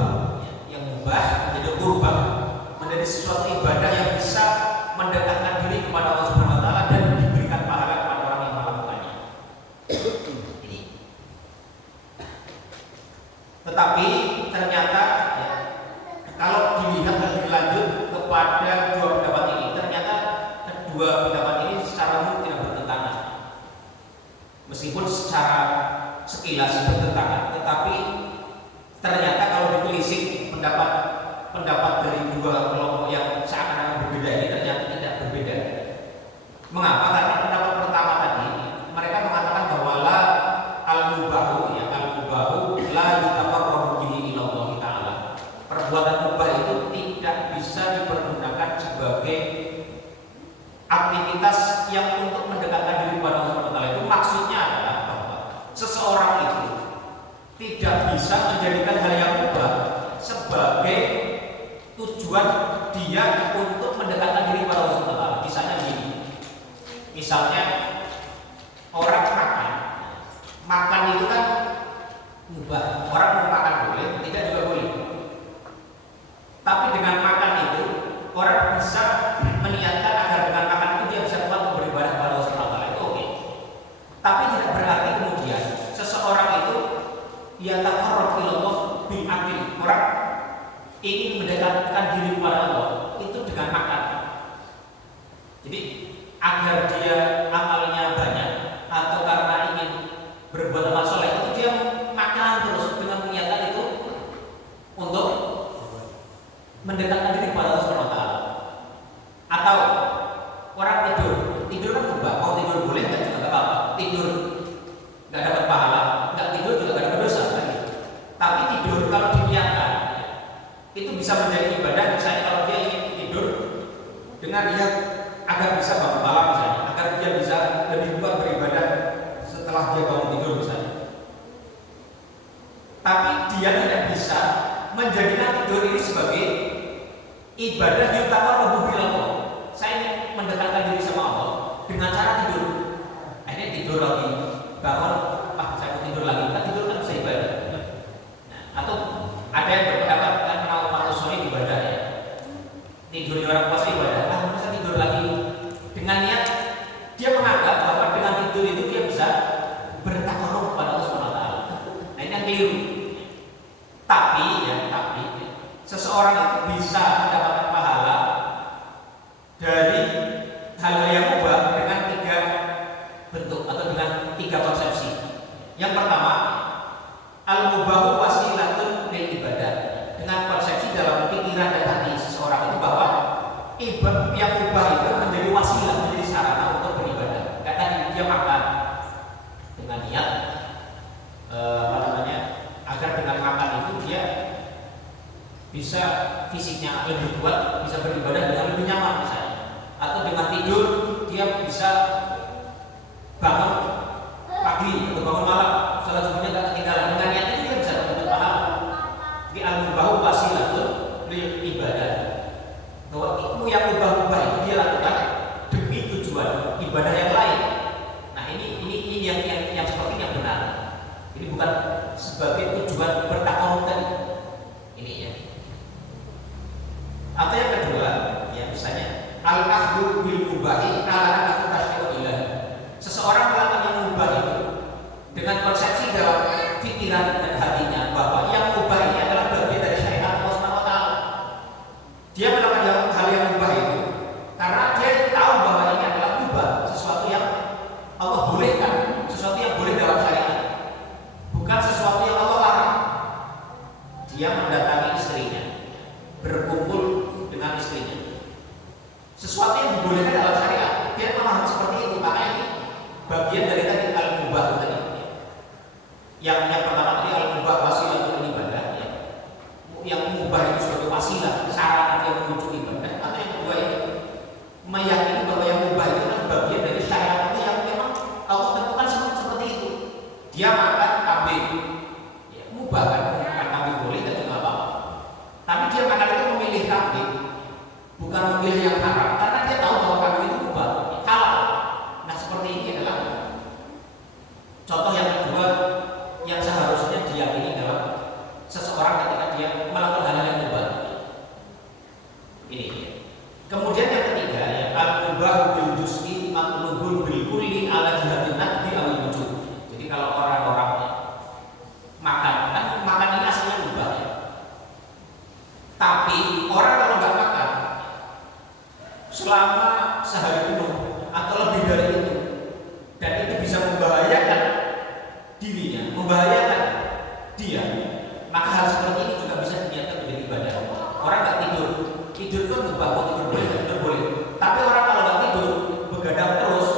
yang mubah menjadi kurban, menjadi sesuatu ibadah yang bisa mendekatkan diri kepada Allah Subhanahu wa taala dan diberikan pahala kepada orang yang melakukannya. Ini. Tetapi ternyata ya, kalau dilihat lebih lanjut kepada dua pendapat ini, ternyata kedua pendapat ini secara umum tidak bertentangan. Meskipun secara sekilas bertentangan, tetapi ternyata kalau ditelisik pendapat dari dua kelompok yang seakan-akan berbeda ini ternyata tidak berbeda. Mengapa? Karena pendapat pertama tadi mereka mengatakan bahwa la al-mubahu ya al-mubahu la yutaqarrabu bihi ila Allah taala. Perbuatan mubah itu tidak bisa dipergunakan sebagai aktivitas yang untuk mendekatkan diri kepada Allah Subhanahu wa taala. Itu maksudnya adalah bahwa seseorang itu tidak bisa menjadikan hal yang mubah sebagai tujuan dia untuk mendekatkan diri kepada Allah Subhanahu wa taala. Misalnya begini. Misalnya orang makan itu kan mubah. Orang mau makan boleh, tidak juga boleh. Tapi dengan makan itu orang bisa meniatkan agar dengan makan itu dia bisa kuat beribadah kepada Allah Subhanahu wa taala, itu oke. Tapi tidak berarti kemudian seseorang itu dia taqarrab ila Allah bil akil. Orang ingin mendekatkan diri kepada Allah itu dengan makan. Jadi agar dia amalnya banyak atau karena ingin berbuat amal soleh itu dia makan terus dengan niatan itu untuk mendekatkan diri kepada Allah Subhanahu wa taala. Atau orang tidur kan berubah, mau tidur boleh kan juga enggak apa-apa. Tidur enggak dapat pahala, enggak tidur juga enggak dapat dosa kan. Tapi tidur kalau diniatkan itu bisa menjadi ibadah. Misalnya kalau dia ingin tidur dengan niat agar bisa bangun malam misalnya, agar dia bisa lebih kuat beribadah setelah dia bangun tidur misalnya. Tapi dia tidak bisa menjadikan tidur ini sebagai ibadah yang taqarrabu ila Allah. Saya ingin mendekatkan diri sama Allah dengan cara tidur. Akhirnya tidur lagi, bangun, saya mau tidur lagi, kan tidur kan bisa ibadah. Nah, atau ada yang berpendapat kan mau manusia ibadah ya. Tidurnya orang puasa ibadah, masa tidur lagi dengan niat dia menganggap bahwa dengan tidur itu dia bisa bertakarrub pada Allah Subhanahu wa taala. Nah, ini yang keliru. Tapi seseorang itu bisa mendapatkan pahala dari hal-hal yang mubah dengan 3 bentuk atau dengan 3 konsepsi. Yang pertama, al-mubahu wasilatun lil ibadah. Dengan konsepsi dalam pikiran dan hati seseorang itu bahwa yang mubah itu menjadi wasilah, menjadi sarana untuk beribadah. Kayak tadi dia makan dengan niat agar dengan makan itu dia bisa fisiknya lebih kuat, bisa beribadah dengan lebih nyaman misalnya. Atau dengan tidur dia bisa bangun pagi atau bangun malam, salat subuhnya tidak ketinggalan. Dengan niat itu dia bisa dapat pahala. Jadi al-mubahu wasilatun lil ibadah. Bahwa ilmu yang ubah-ubah itu dia lakukan demi tujuan ibadah yang lain. Nah ini yang seperti yang benar. Ini bukan sebagai tujuan bertakarrub tadi. Ini ya. Atau yang kedua, ya misalnya al-akhdhu bil mubahi ala annahu tashri'u ilah. Seseorang melakukan yang mubah itu dengan konsepsi dalam pikiran dan hatinya bahwa yang mubah ini adalah bagian dari syariat Allah Subhanahu wa taala. Dia melakukan hal yang mubah itu karena dia tahu bahwa ini adalah mubah, sesuatu yang Allah bolehkan, sesuatu yang boleh dalam syariat. Bukan sesuatu yang Allah larang. Dia mendatangi istrinya, berkumpul dengan istrinya. Sesuatu yang dibolehkan dalam syariat. Dia memahami seperti itu. Maka ini bagian dari tadi al-mubah tadi. Yang pertama tadi al-mubah wasilah untuk ibadah. Yang mubah itu sebagai wasilah, sarana dia menuju ibadah. Atau yang kedua itu meyakini bahwa yang mubah itu adalah bagian dari syariat yang memang Allah tentukan seperti itu. Dia makan kambing, ya, mubah kan? Makan kambing boleh dan juga apa-apa. Tapi dia makan itu memilih kambing, bukan memilih yang haram, karena dia tahu bahwa kambing itu mubah, halal. Nah seperti ini adalah contoh yang kedua yang seharusnya diyakini dalam seseorang ketika dia melakukan hal yang mubah. Ini. Kemudian yang ketiga ya al-mubah bil juz'i matlubul bil kulli ala jihadin nadbi awil wujud. Jadi kalau orang-orang makan, kan makan ini asalnya mubah ya. Tapi orang kalau nggak makan selama sehari penuh atau lebih dari itu, dan itu bisa membahayakan dirinya, membahayakan dia, maka hal seperti ini juga bisa diniatkan menjadi ibadah. Orang nggak tidur itu mubah, mau tidur boleh. Tapi orang kalau nggak tidur, begadang terus,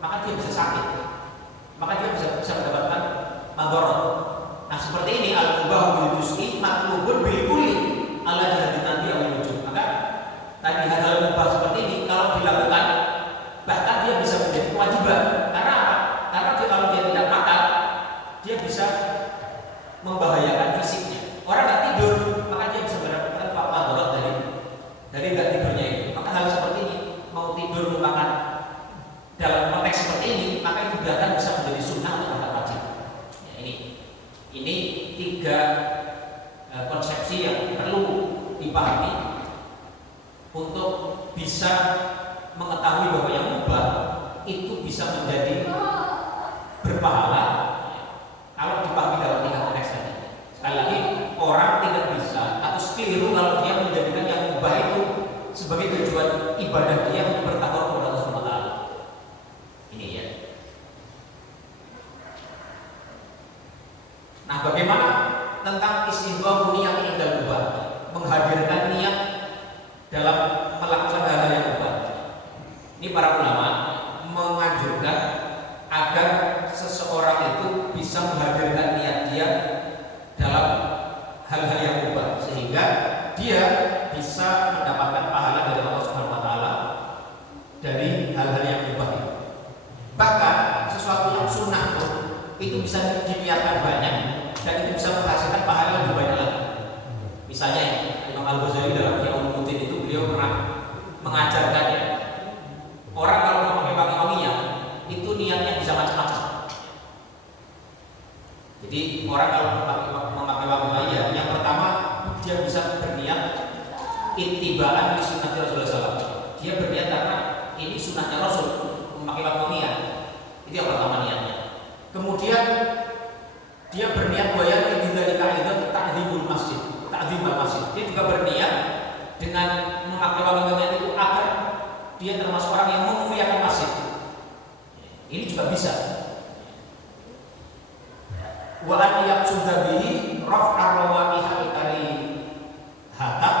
maka dia bisa sakit. Maka dia bisa mendapatkan madharat. Nah seperti ini al-mubah bil juz'i matlubun bil kulli ala jihadin nadbi awil wujud. Maka tadi hal-hal mubah seperti ini kalau dilakukan bahkan dia bisa menjadi kewajiban. Karena apa? Karena kalau dia tidak makan, dia bisa membahayakan fisiknya. Orang nggak tidur, maka dia bisa mendapatkan madharat dari nggak tidurnya itu. Maka hal seperti ini, mau tidur makan dalam konteks seperti ini, maka itu bahkan bisa menjadi sunnah atau bahkan wajib. Ya, ini Ini tiga konsepsi yang perlu dipahami untuk bisa mengetahui bahwa yang mubah itu bisa menjadi berpahala kalau dipahami dalam tiga konteks tadi. Sekali lagi, orang tidak bisa atau keliru kalau dia menjadikan yang mubah itu sebagai tujuan ibadah dia untuk bertakwa kepada Allah Subhanahu wa taala. Ini ya. Nah, bagaimana tentang istihbab niat indal mubah? Menghadirkan niat dalam melakukan hal-hal yang mubah. Ini para ulama menganjurkan agar seseorang itu bisa menghadirkan niat dia dalam hal-hal yang mubah sehingga dia bisa mendapatkan pahala dari Allah Subhanahu wa taala dari hal-hal yang mubah itu. Bahkan sesuatu yang sunnah pun itu bisa diniatkan banyak dan itu bisa menghasilkan pahala lebih banyak lagi. Misalnya Imam Al-Ghazali dalam Ihya Ulumuddin itu beliau pernah mengajarkannya orang kalau memakai wangi-wangian itu niatnya bisa macam-macam. Jadi orang kalau memakai wangi-wangian, yang pertama dia bisa berniat ittiba'an li sunnati Rasulullah SAW. Dia berniat karena ini sunnahnya Rasul memakai wangi-wangian. Itu yang pertama niatnya. Kemudian dia berniat bayar bidzalika aidan ta'dzimul masjid, ta'dzimal masjid. Dia juga berniat dengan memakai wangi-wangian itu agar dia termasuk orang yang memuliakan masjid. Ini juga bisa. Wa an yaqsuda bihi raf'ar rawaiha al-kari hatta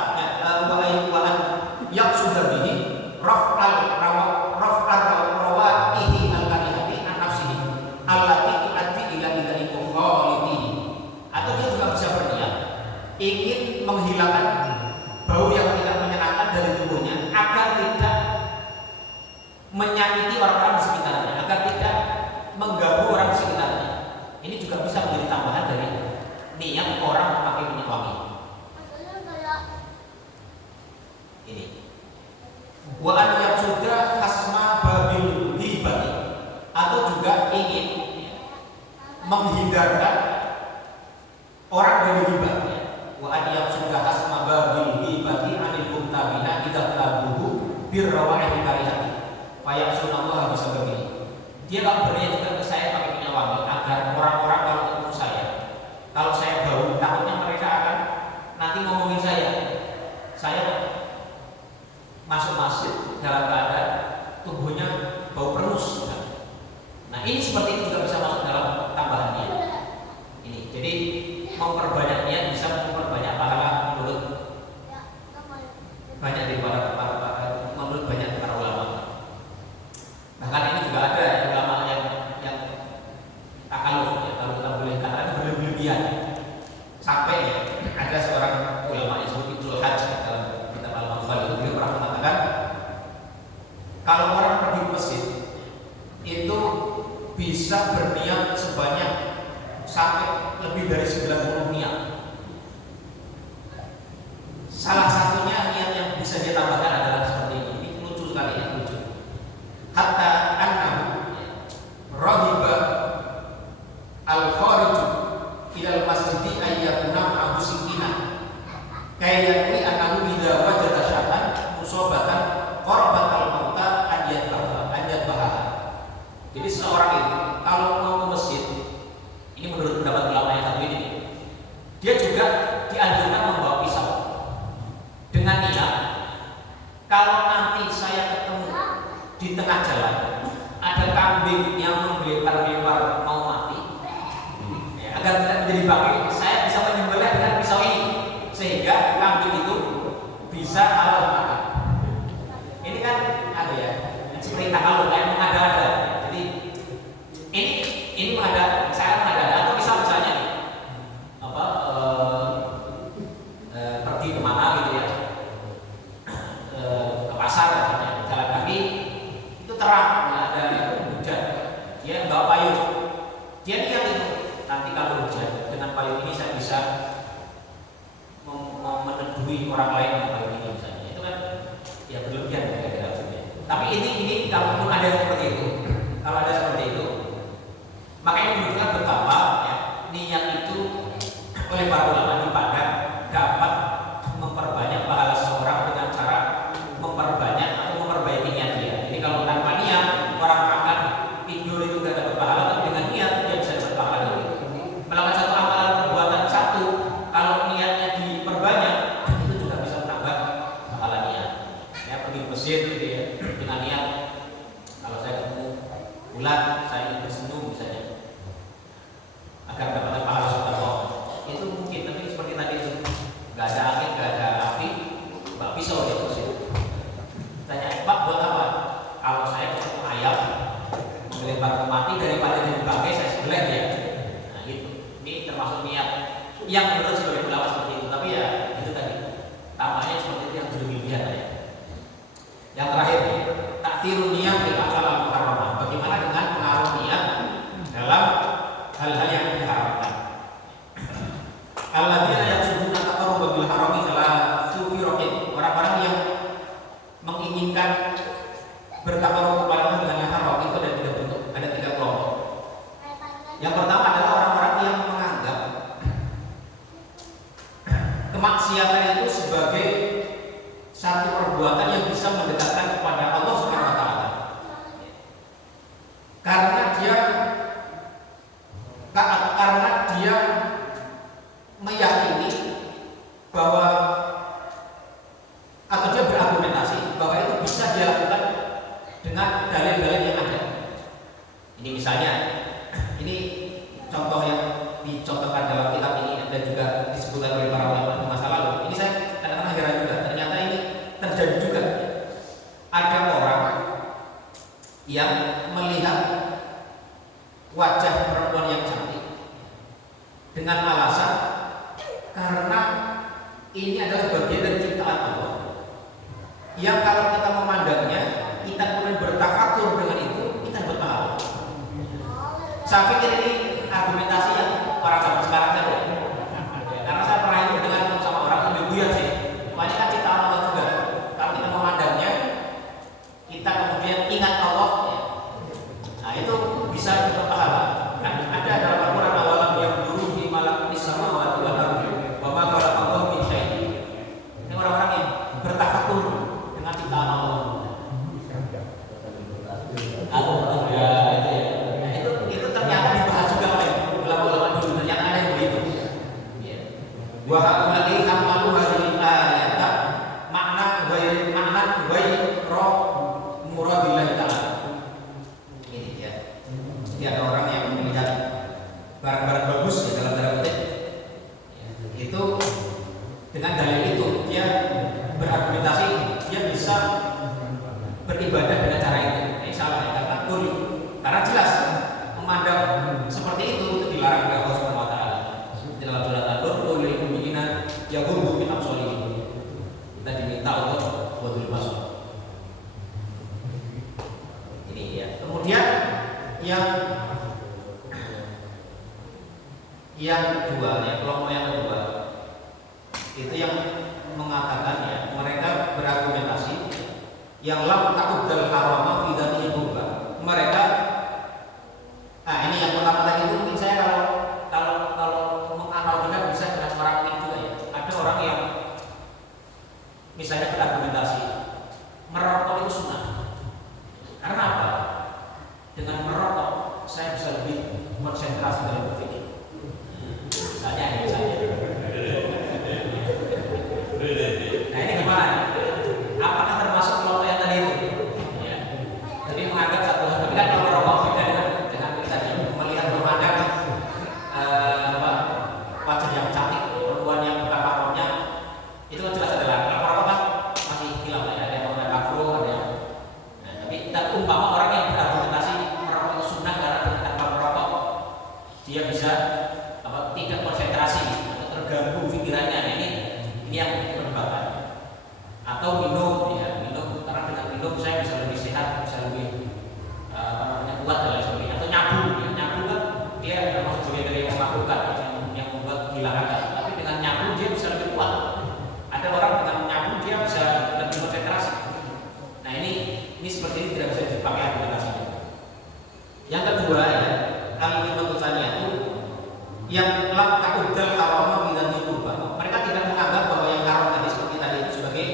wa an yaqsuda bihi raf'ar rawaihi al-karihati an nafsihi allati tu'addi ila idzalikum khalidin. Atau dia juga bisa berniat ingin menghilangkan bau yang tidak menyenangkan dari tubuhnya agar tidak menyakiti orang-orang di sekitarnya, agar tidak mengganggu orang di sekitarnya. Ini juga bisa menjadi tambahan dari niat orang memakai minyak wangi. Ini. Wa an yaqsuda hasma babil hibati, atau juga ingin menghindarkan orang dari hibah. Wa an yaqsuda hasma babil hibati anil mubtabina idza tabuhu birrawa'il karihati. Fayaqsunallaha bisababi. Dia kalau berniat juga ke saya pakai minyak wangi agar orang-orang kalau ketemu saya, kalau saya bau, takutnya mereka akan nanti ngomongin saya masuk masjid dalam keadaan tubuhnya bau perengus. Nah, ini seperti itu juga bisa masuk dalam tambahan niat. Ini, jadi memperbanyak niat bisa memperbanyak pahala menurut banyak daripada menurut banyak para ulama. Bahkan ini juga ada ulama yang takaluf ya, kalau kita boleh katakan berlebihan. Sampai ada seorang ulama disebut Ibnu Hajj dalam kitab Al-Mafal, beliau pernah mengatakan kalau orang pergi ke masjid itu bisa berniat sebanyak sampai lebih dari 90 niat. Salah satunya niat yang bisa dia tambahkan adalah seperti ini. Ini lucu sekali ya, lucu. Hatta annahu rahiba al-khariju ilal masjidi ayyakuna ma'ahu sikina kayyakui annahu idza wajada syatan musobatan qarabat al-mauta adiyat bahah. Jadi seorang itu kalau mau ke masjid, ini menurut pendapat ulama yang satu ini, dia juga dianjurkan membawa pisau dengan niat kalau nanti saya ketemu di tengah jalan ada kambing yang menggelempar-gelempar mau mati, ya, agar tidak menjadi bangkai, saya bisa menyembelih dengan pisau ini sehingga kambing itu bisa halal makan. Ini kan ada ya, seperti takaluk kayak mengada-ada. Jadi ini mengada, saya mengada-ada. Atau misalnya apa pergi kemana gitu ya, ke pasar misalnya, jalan kaki itu terang, ada hujan, dia bawa payung, dia lihat itu nanti kalau hujan dengan payung ini saya bisa meneduhi orang lain dengan payung ini misalnya. Itu kan ya berlebihan kira-kira maksudnya. Tapi ini kalau ada seperti itu, kalau ada seperti itu, makanya menunjukkan betapa ya, niat itu oleh para ulama dipandang dapat memperbanyak pahala seseorang dengan cara memperbanyak atau memperbaiki niat dia. Jadi kalau tanpa niat orang akan tidur itu gak dapat pahala, tapi dengan niat dia bisa dapat pahala. Melakukan satu amalan perbuatan satu, kalau niatnya diperbanyak itu juga bisa menambah pahala niat. Ya pergi ke masjid gitu ya, dengan niat kalau saya ketemu bulan saya ingin bersenyum misalnya agar dapat pahala sedekah. Itu mungkin, tapi seperti tadi itu nggak ada angin, nggak ada api, mbak pisau dia terus itu. Tanya, Pak buat apa? Kalau saya ketemu ayam melempar ke mati daripada jadi bangkai saya sebelah ya. Nah gitu. Ini termasuk niat yang menurut sebagai ulama seperti itu. Tapi ya itu tadi tampaknya seperti itu yang berlebihan ya. Yang terakhir, takdirun niat bil a'mal al-muharramah. Bagaimana dengan pengaruh niat dalam hal-hal yang diharamkan? Alladzina yaqsuduna taqarruba bil harami salatu firaqin. Orang-orang yang menginginkan bertaqarrub kepada Allah dengan yang haram itu ada tiga bentuk, ada tiga kelompok. Yang pertama adalah orang-orang yang menganggap kemaksiatan itu sebagai satu perbuatan yang bisa mendekatkan kepada Allah Subhanahu wa taala. Karena dia meyakini bahwa atau dia berargumentasi bahwa itu bisa dilakukan dengan dalil-dalil yang ada. Ini misalnya, ini contoh yang dicontohkan dalam kitab ini dan juga disebutkan oleh para ulama di masa lalu. Ini saya kadang-kadang heran juga, ternyata ini terjadi juga. Ada orang yang melihat wajah perempuan yang cantik dengan alasan karena ini adalah bagian dari ciptaan Allah yang kalau kita memandangnya, kita kemudian bertafakur dengan itu, kita berpahala. Saya pikir ini argumentasi yang orang zaman sekarang saja. Karena saya pernah itu dengan sama orang lebih buyar sih. Makanya kan ciptaan Allah juga. Kalau kita memandangnya, kita kemudian ingat Allah, nah itu bisa dapat pahala. Kan ada dalam Al-Quran awalam yang dulu di malak samawati wal ardi wa ma khalaqallahu min syai'in. Ini orang-orang yang bertafakur dengan ciptaan Allah. Nah, itu ternyata dibahas juga oleh ulama-ulama dulu. Ternyata ada yang begitu. Wa haqqi hamalu hadhihi ayata makna ghairu muradillah ta'ala. Ini ya. Jadi ada orang yang melihat barang-barang bagus ya dalam tanda kutip. Itu dengan dalil itu dia berargumentasi, dia bisa beribadah dengan cara itu. Ini salah ya, kata kuri. Karena jelas memandang seperti itu dilarang oleh Allah Subhanahu wa taala. Di dalam surat An-Nur, lil mu'minina yaghuddu min absarihim. Kita diminta untuk ghadul basar. Ini ya. Kemudian yang kedua ya, kelompok yang kedua itu yang mengatakan ya, mereka berargumentasi yang lam ta'uddal harama fi dzatihi qurba. Mereka ini yang pertama tadi itu mungkin saya kalau menganalogikan bisa dengan orang ini juga ya. Ada orang yang misalnya berargumentasi merokok itu sunnah. Karena apa? Dengan merokok saya bisa lebih konsentrasi dalam berpikir. Misalnya. Nah ini gimana? Apakah termasuk kelompok yang tadi itu? Ya. Jadi menganggap satu hal, tapi kan kalau merokok beda dengan kita melihat memandang wajah yang cantik, perempuan yang bukan mahramnya, itu kan jelas adalah kalau merokok kan masih hilang ya, ada yang menggunakan afro, ada yang. Nah, tapi kita umpama orang yang berargumentasi merokok itu sunnah karena tanpa merokok dia bisa tidak konsentrasi atau terganggu pikirannya. Ini yang menyebabkan. Atau minum karena dengan minum saya bisa lebih sehat, bisa lebih kuat dan lain sebagainya. Atau nyabu kan dia termasuk bagian dari pemabukkan yang membuat gila akal. Tapi dengan nyabu dia bisa lebih kuat. Ada orang dengan nyabu dia bisa lebih konsentrasi. Nah ini seperti ini tidak bisa dipakai argumentasinya. Yang kedua ya, kalimat itu yang lam ta'uddal harama fi dzati qurba. Mereka tidak menganggap bahwa yang haram tadi seperti tadi itu sebagai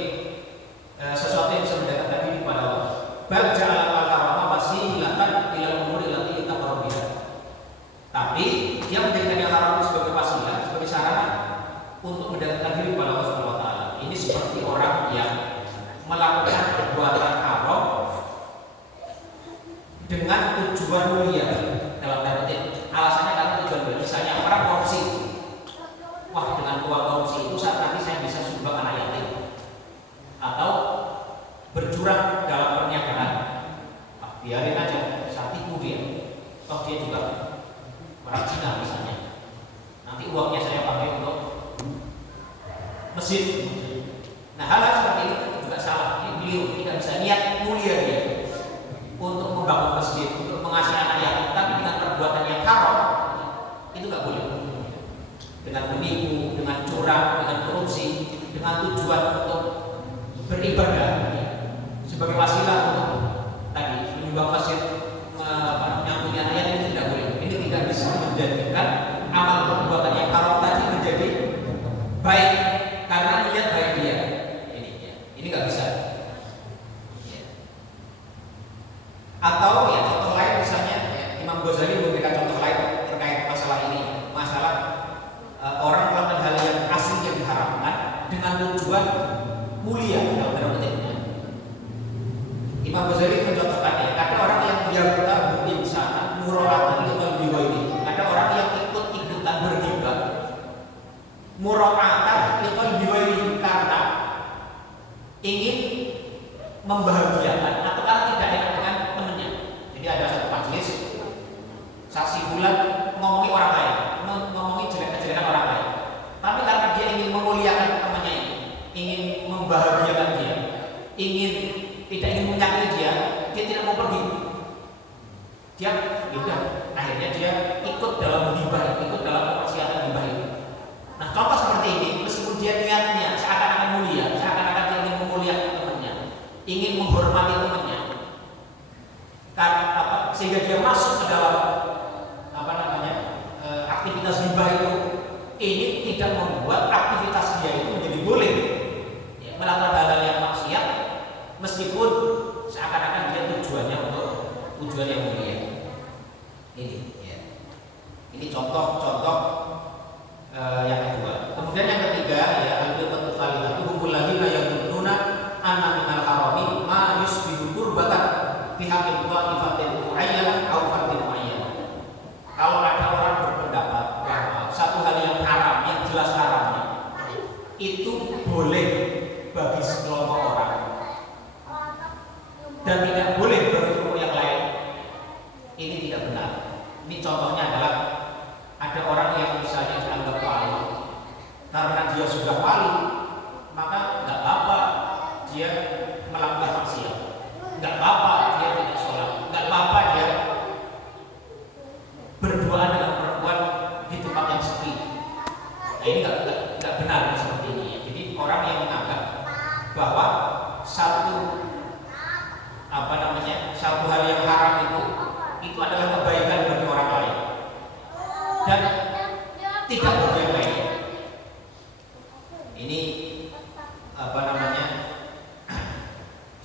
sesuatu yang bisa mendekatkan diri kepada Allah. Bal ja'ala al-harama wasilatan ila umuri allati yataqarrabu biha. Tapi dia menjadikan yang haram itu sebagai wasilah, sebagai sarana untuk mendekatkan diri kepada Allah Subhanahu wa taala. Ini seperti orang yang melakukan perbuatan haram dengan tujuan mulia, dalam tanda kutip. Alasannya karena tujuan mulia. Misalnya orang korupsi, wah dengan uang korupsi itu saat nanti saya bisa sumbang anak yatim, atau berjurang dalam perniagaan, biarin aja, saya tipu dia, toh dia juga orang Cina misalnya, nanti uangnya saya pakai untuk masjid. Nah hal-hal seperti ini juga salah, ini keliru, tidak bisa niat mulia dia untuk membangun masjid, untuk mengasihi anak yatim, tapi dengan perbuatan yang haram itu nggak boleh. Dengan menipu, dengan curang, dengan korupsi, dengan tujuan untuk beribadah sebagai wasilah untuk tadi menyumbang masjid, menyambungi anak yatim, itu tidak boleh. Ini tidak bisa menjadikan amal perbuatan yang haram tadi menjadi baik karena niat baik dia. Ini nggak bisa. Atau ya contoh lain misalnya Imam Ghazali memberikan contoh lain terkait masalah ini, masalah orang melakukan hal yang asing yang diharamkan dengan tujuan mulia dalam tanda kutip. Imam Ghazali mencontohkan ya, ada orang yang yabta insana mura'atan liqal biwaili. Ada orang yang ikut-ikutan berghibah mura'atan liqal biwaili karena ingin membahagiakan atau karena tidak enak dengan temannya. Jadi ada satu majelis saksi bulan ngomongi orang lain, ngomongi jelek-jelekan orang lain. Tapi karena dia ingin memuliakan temannya ini, ingin membahagiakan dia, tidak ingin menyakiti dia tidak mau pergi. Dia akhirnya dia ikut dalam ghibah, ikut dalam kemaksiatan ghibah itu. Nah, contoh seperti ini, meskipun dia niatnya seakan-akan mulia, seakan-akan dia ingin memuliakan temannya, ingin menghormati temannya, karena apa? Sehingga dia masuk ke dalam aktivitas ghibah itu, ini tidak membuat aktivitas dia itu menjadi boleh ya, melakukan hal-hal yang maksiat, meskipun seakan-akan dia tujuannya untuk tujuan yang mulia. Ini, ya. Ini contoh-contoh yang kedua. Kemudian yang ketiga, ya al-qibatu tsalitsatu humul ladzina yadhunnuna anna minal harami ma yusbihu qurbatan fi haqqil qa'ifatin mu'ayyanah aw fardin mu'ayyan. Kalau ada orang berpendapat bahwa satu hal yang haram, yang jelas haramnya, itu boleh bagi sekelompok orang dan tidak boleh bagi kelompok yang lain, ini tidak benar. Ini contohnya adalah ada orang yang misalnya dianggap wali, karena dia sudah wali, maka nggak apa-apa dia melakukan maksiat, nggak apa-apa dia tidak sholat, nggak apa-apa dia berduaan dengan perempuan di tempat yang sepi. Nah, ini nggak benar seperti ini. Jadi orang yang menganggap bahwa satu hal yang haram itu adalah kebaikan bagi orang lain dan tidak boleh baik. Ini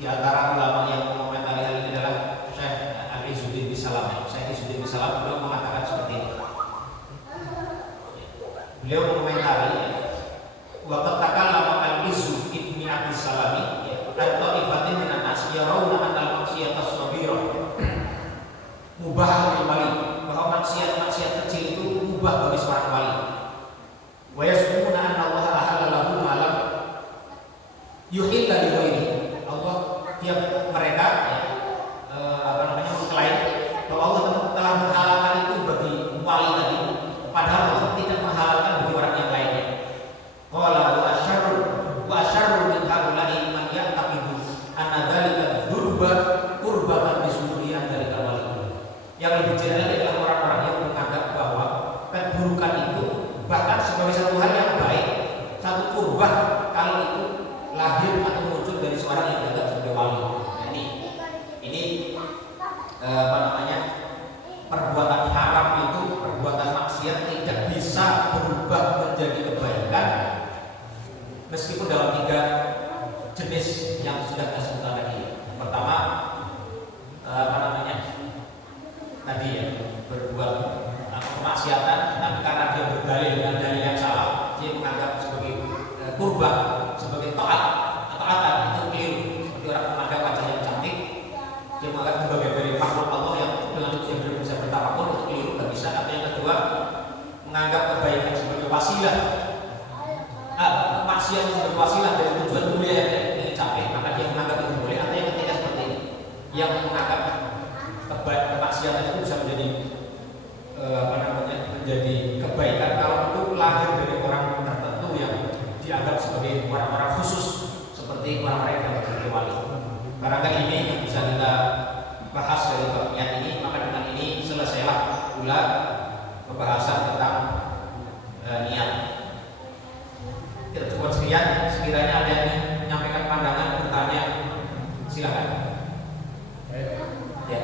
di antara ulama yang mengomentari hal ini adalah Syekh Izzuddin bin Salam. Syekh Izzuddin bin Salam beliau mengatakan seperti ini. Beliau mengomentari wa qad takallama al-Izzu ibn Abi Salami al-ta'ifatin minan nas yarawna anna al-maksiyata as-saghirah mubah lil wali, bahwa maksiat kecil itu mubah bagi seorang wali. Wa yasbuna anna Allah ahalla lahu ma lam yuhilla li ghairihi. Mereka mengklaim bahwa Allah telah menghalalkan itu bagi wali tadi, padahal Allah tidak menghalalkan bagi orang yang lainnya. Qala yang sudah kita sebutkan tadi. Yang pertama apa namanya? Tadi ya, berbuat kemaksiatan, tapi karena dia berdalil dengan dalil yang salah, dia menganggap sebagai kurban, sebagai taatan itu keliru. Seperti orang menganggap wajah yang cantik, dia menganggap sebagai dari makhluk Allah yang dengan itu dia bisa bertawakal, itu keliru, nggak bisa. Atau yang kedua, menganggap kebaikan sebagai wasilah, maksiat sebagai wasilah dari tujuan mulia yang ingin capai, maka dia menganggap itu boleh. Atau yang ketiga seperti ini, yang menganggap kemaksiatan itu bisa menjadi menjadi kebaikan kalau itu lahir dari orang tertentu yang dianggap sebagai orang-orang khusus, seperti orang-orang yang menjadi wali. Barangkali ini yang bisa kita bahas dari bab niat ini. Maka dengan ini selesailah pula pembahasan tentang niat. Kita cukup sekian. Sekiranya ada yang menyampaikan pandangan, bertanya, silakan. Ya.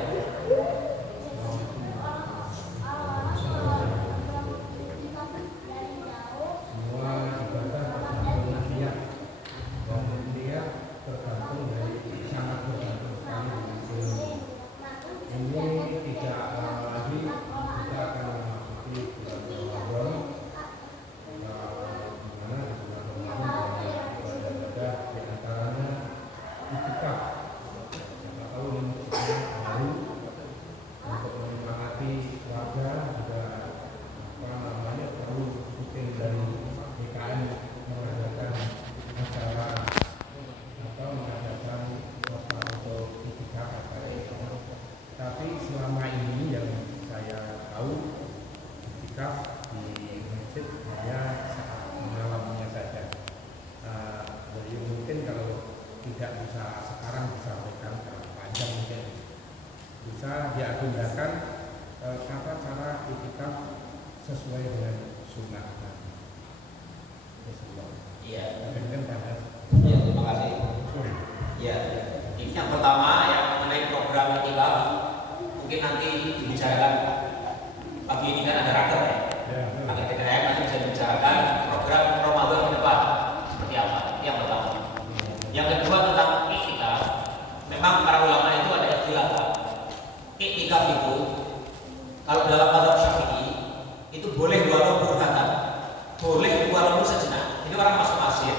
Diagendakan tata cara itikaf sesuai dengan sunnah Nabi. Iya. Ya, terima kasih. Ya, ini yang pertama yang mengenai program itikaf, mungkin nanti dibicarakan pagi ini kan ada raker ya. Agak TKM nanti bisa dibicarakan program Ramadan ke depan seperti apa. Yang pertama. Yang kedua tentang itikaf, memang para ulama itu ada istilah. Iktikaf itu kalau dalam mazhab Syafi'i itu boleh walau burhatan, boleh walau sejenak. Jadi orang masuk masjid,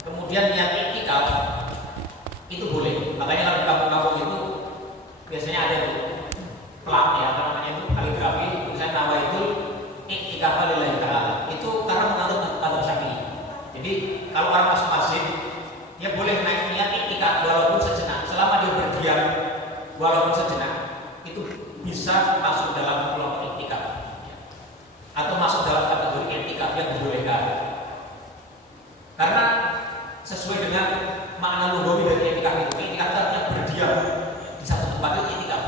kemudian niat iktikaf itu boleh. Makanya kalau di kampung-kampung itu biasanya ada plat ya, apa namanya itu kaligrafi, misalnya nama itu iktikaf lillahi ta'ala. Itu karena menganut mazhab Syafi'i. Jadi kalau orang masuk masjid, dia boleh naik niat iktikaf walaupun sejenak, selama dia berdiam walaupun sejenak. Itu bisa masuk dalam kelompok iktikaf atau masuk dalam kategori iktikaf yang dibolehkan, karena sesuai dengan makna lughawi dari iktikaf itu. Iktikaf itu artinya berdiam di satu tempat, itu iktikaf.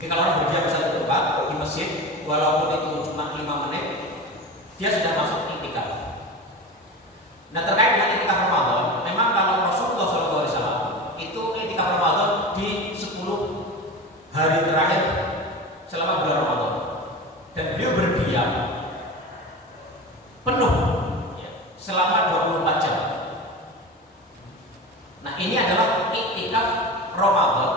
Jadi kalau orang berdiam di satu tempat di masjid walaupun itu cuma 5 menit, dia sudah masuk iktikaf. Nah, terkait dengan iktikaf Ramadan, memang kalau Rasulullah SAW itu iktikaf Ramadan di 10 hari terakhir selama bulan Ramadan, dan beliau berdiam penuh selama 24 jam. Nah, ini adalah iktikaf Ramadan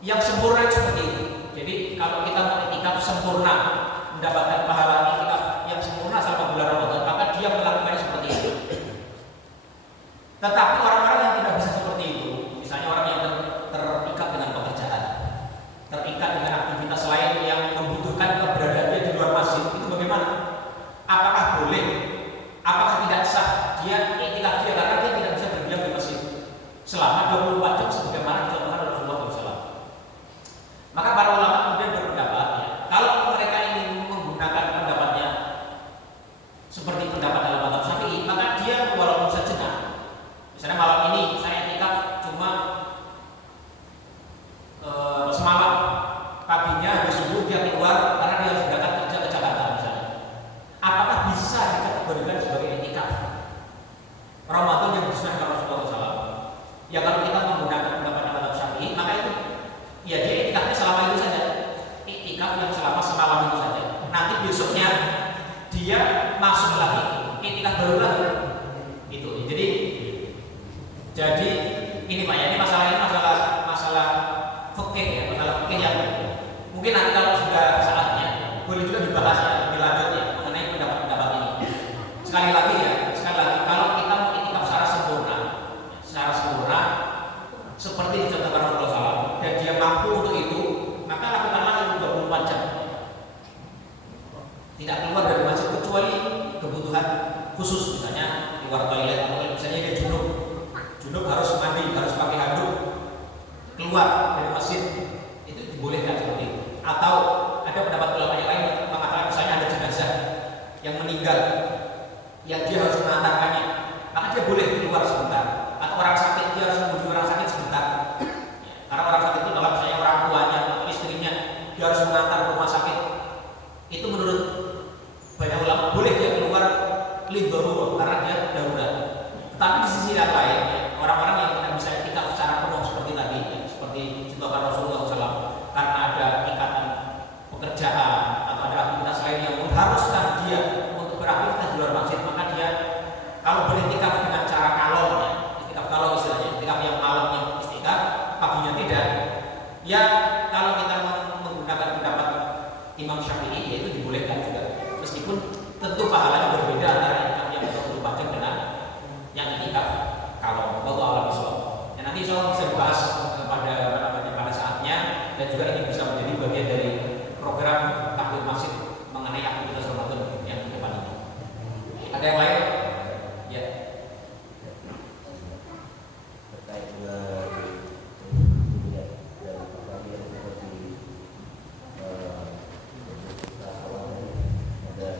yang sempurna seperti itu. Jadi kalau kita mau iktikaf sempurna, mendapatkan pahala iktikaf yang sempurna selama bulan Ramadan, maka dia melakukannya seperti itu. Tetapi orang-orang yang tidak bisa seperti itu, misalnya orang yang terikat dengan pekerjaan, terikat dengan aktivitas lain yang membutuhkan keberadaannya di luar masjid, itu bagaimana? Apakah boleh? Apakah tidak sah dia iktikaf dia karena dia tidak bisa berdiam di masjid selama 24 jam sebagaimana dicontohkan oleh Rasulullah SAW? Maka para ulama kemudian berpendapat, ya, kalau mereka ingin menggunakan pendapatnya seperti pendapat dalam mazhab Syafi'i, maka dia walaupun sejenak, misalnya malam ini saya iktikaf cuma semalam, paginya habis subuh dia keluar karena dia harus berangkat kerja ke Jakarta misalnya. Apakah bisa dikategorikan sebagai iktikaf Ramadan yang disunahkan Rasulullah SAW? Ya kalau kita menggunakan pendapat mazhab Syafi'i, maka itu ya dia iktikafnya selama itu saja, iktikaf yang selama semalam itu saja. Nanti besoknya dia masuk lagi iktikaf baru lagi. Itu. Jadi Jadi ini Pak ya, ini masalah fikih ya, masalah fikih yang mungkin nanti kalau sudah saatnya boleh juga dibahas ya lebih lanjut ya mengenai pendapat-pendapat ini. Sekali lagi kalau kita mau itikaf secara sempurna seperti dicontohkan Rasulullah SAW dan dia mampu untuk itu, maka lakukanlah itu 24 jam. Tidak keluar dari masjid kecuali kebutuhan khusus, misalnya keluar toilet atau misalnya dia junub harus mandi, harus pakai handuk, keluar dari masjid, itu dibolehkan seperti itu. Atau ada pendapat ulama yang lain mengatakan misalnya ada jenazah yang meninggal yang dia harus mengantarkannya, maka dia boleh keluar sebentar. Atau orang sakit, dia harus mengunjungi orang sakit sebentar. Karena orang sakit itu dalam misalnya orang tuanya atau istrinya, dia harus mengantar ke rumah sakit. Itu menurut banyak ulama boleh dia keluar lidharurah karena dia darurat. Tetapi di sisi yang lain, orang-orang yang tidak bisa itikaf secara penuh seperti tadi, seperti contohkan Rasulullah SAW, karena ada ikatan pekerjaan atau ada aktivitas lain yang mengharuskan dia untuk beraktivitas di luar masjid, maka dia kalau beritikaf dengan cara kalongnya, itikaf kalau istilahnya, itikaf yang malamnya itikaf, paginya tidak, ya kalau kita menggunakan pendapat Imam Syafi'i, yaitu dibolehkan juga, meskipun tentu pahalanya berbeda antara itikaf yang 24 jam dengan yang itikaf kalau Allah alam islam. Ya, nanti insya bisa dibahas pada saatnya, dan juga ini bisa menjadi bagian dari program takbir masjid mengenai aktivitas Ramadan yang di depan ini. Ada yang lain? Ya. Terkait dengan dan kami yang seperti ada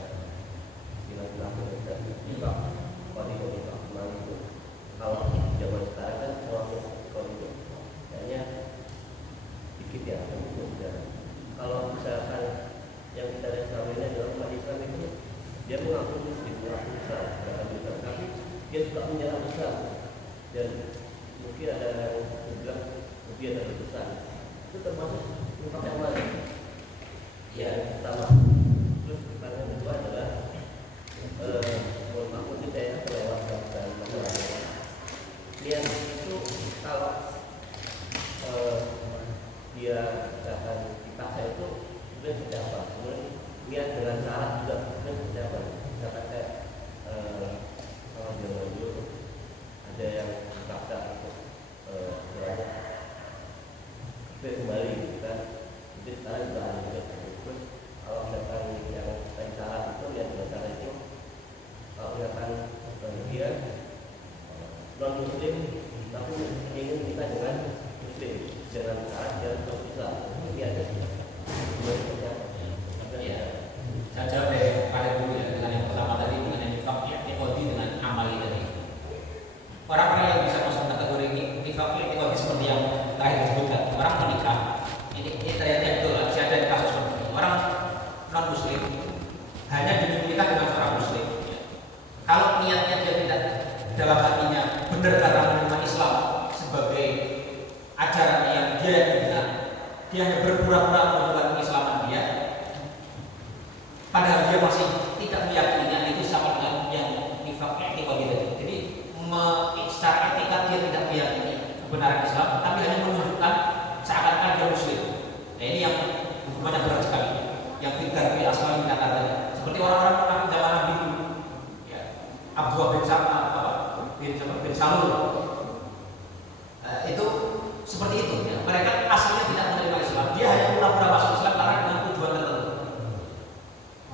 silaturahmi dan infak itu kalau zaman sekarang kan kalau itu kayaknya dikit ya kalau misalkan yang kita lihat selama ini adalah umat Islam itu dia mengaku muslim, mengaku Islam, tapi dia suka menyerang Islam dan mungkin ada yang bilang dia ada besar itu termasuk infak yang mana? Ya pertama, terus pertanyaan yang kedua adalah mohon maaf mungkin saya kelewat dan masalah lihat itu kalau dia misalkan dipaksa itu sebenarnya seperti apa? Kemudian lihat dengan syarat juga sebenarnya seperti apa? Misalkan kayak kalau zaman dulu ada yang dipaksa untuk kembali gitu kan, jadi sekarang juga ada juga. Terus kalau misalkan yang tadi syarat itu lihat dengan cara itu, kalau misalkan dia non muslim tapi ingin kita dengan muslim dengan syarat dia non Islam, ini ada Ya, saya jawab dari paling dulu ya dengan yang pertama tadi mengenai nifaq i'tiqadi dengan amali tadi. Orang-orang yang bisa masuk kategori nifaq i'tiqadi seperti yang terakhir disebutkan, orang menikah. Ini ternyata betul, masih ada kasus seperti ini. Orang non muslim hanya dinikah dengan seorang muslim. Kalau niatnya dia tidak dalam hatinya benar karena menerima Islam sebagai ajaran yang dia benar, dia hanya berpura-pura menunjukkan keislaman dia, padahal dia masih tidak meyakininya, itu sama dengan yang nifaq i'tiqadi tadi. Jadi secara etika dia tidak meyakini kebenaran Islam, tapi hanya menunjukkan seakan-akan dia muslim. Nah ini yang hukumannya berat sekali, yang fikar di asal yang tadi. Seperti orang-orang munafik zaman Nabi itu, ya, Abdullah bin Salul, itu seperti itu. Ya. Mereka aslinya tidak menerima Islam, dia hanya pura-pura masuk Islam karena dengan tujuan tertentu.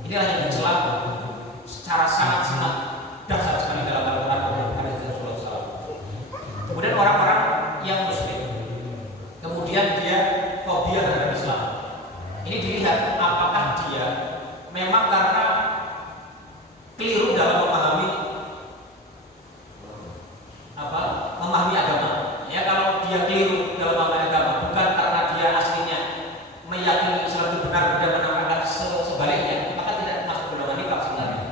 Inilah yang Islam secara sangat-sangat dasar sekali dalam Al-Quran dan hadis Rasulullah SAW. Kemudian orang-orang yang muslim, kemudian dia fobia terhadap Islam. Ini dilihat apakah dia memang karena keliru dalam memahami agama. Ya kalau dia keliru dalam memahami agama, bukan karena dia aslinya meyakini Islam itu benar dan menampakkan sebaliknya, maka tidak masuk ke dalam nifaq sebenarnya.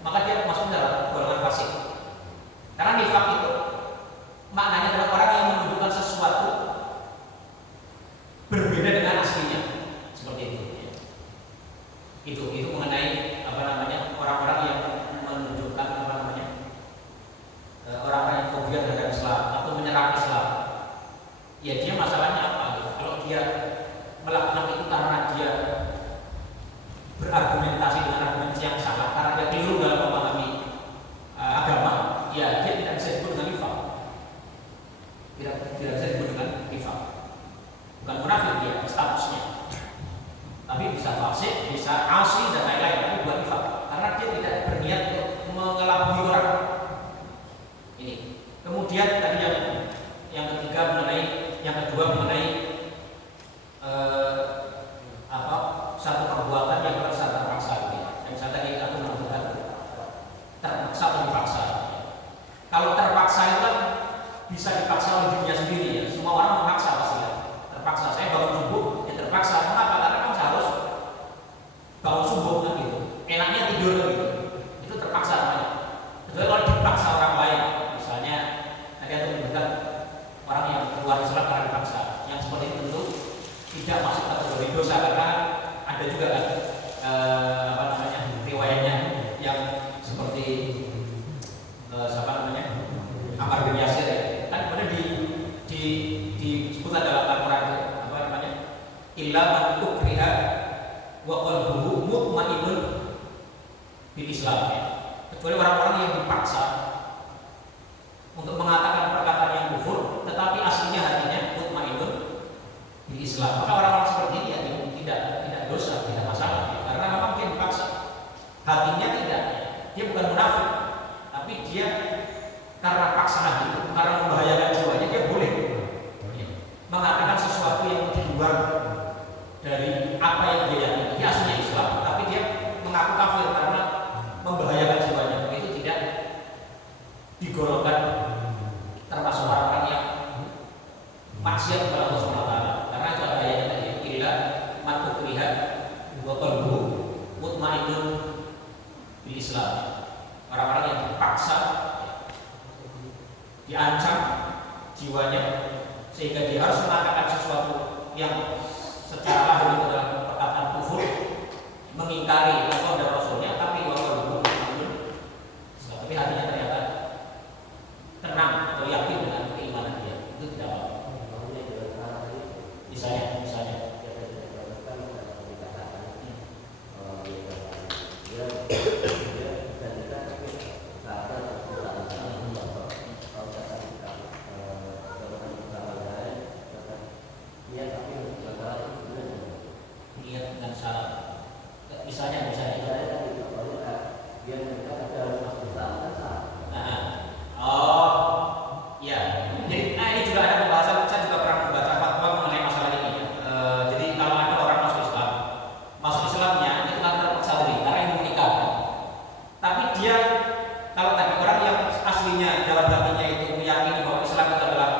Maka dia masuk dalam golongan fasik. Karena nifaq itu maknanya adalah orang yang menunjukkan sesuatu berbeda dengan aslinya, seperti itu. Itu mengenai orang-orang yang Islam ya. Kecuali orang-orang yang dipaksa untuk mengatakan perkataan yang kufur, tetapi aslinya hatinya mutmainnun bil Islam. Maka orang-orang seperti ini ya tidak dosa, tidak masalah ya. Karena memang dia dipaksa. Hatinya tidak, dia bukan munafik, tapi dia karena paksaan itu, karena membahayakan jiwanya, dia boleh mengatakan sesuatu yang di luar dari apa yang dia yakini. Dia aslinya Islam, tapi dia mengaku kafir karena membahayakan jiwanya. Itu tidak digolongkan termasuk orang-orang yang maksiat kepada Allah Subhanahu wa taala. Karena itu ada ayatnya tadi, illa man ukriha wa qalbuhu mutmainnun bil Islam. Orang-orang yang dipaksa, diancam jiwanya sehingga dia harus mengatakan sesuatu yang secara lahir itu adalah perkataan kufur, mengingkari Allah dan Rasulnya, tapi walaupun tapi hatinya ternyata tenang atau yakin dengan keimanan dia, itu tidak apa-apa. Misalnya niat dengan syarat. Misalnya ya. Jadi ini juga ada pembahasan. Saya juga pernah membaca fatwa mengenai masalah ini. Jadi kalau ada orang masuk Islamnya itu kan terpaksa diri karena yang menikah. Tapi dia kalau tadi orang yang aslinya dalam hatinya itu meyakini bahwa Islam itu adalah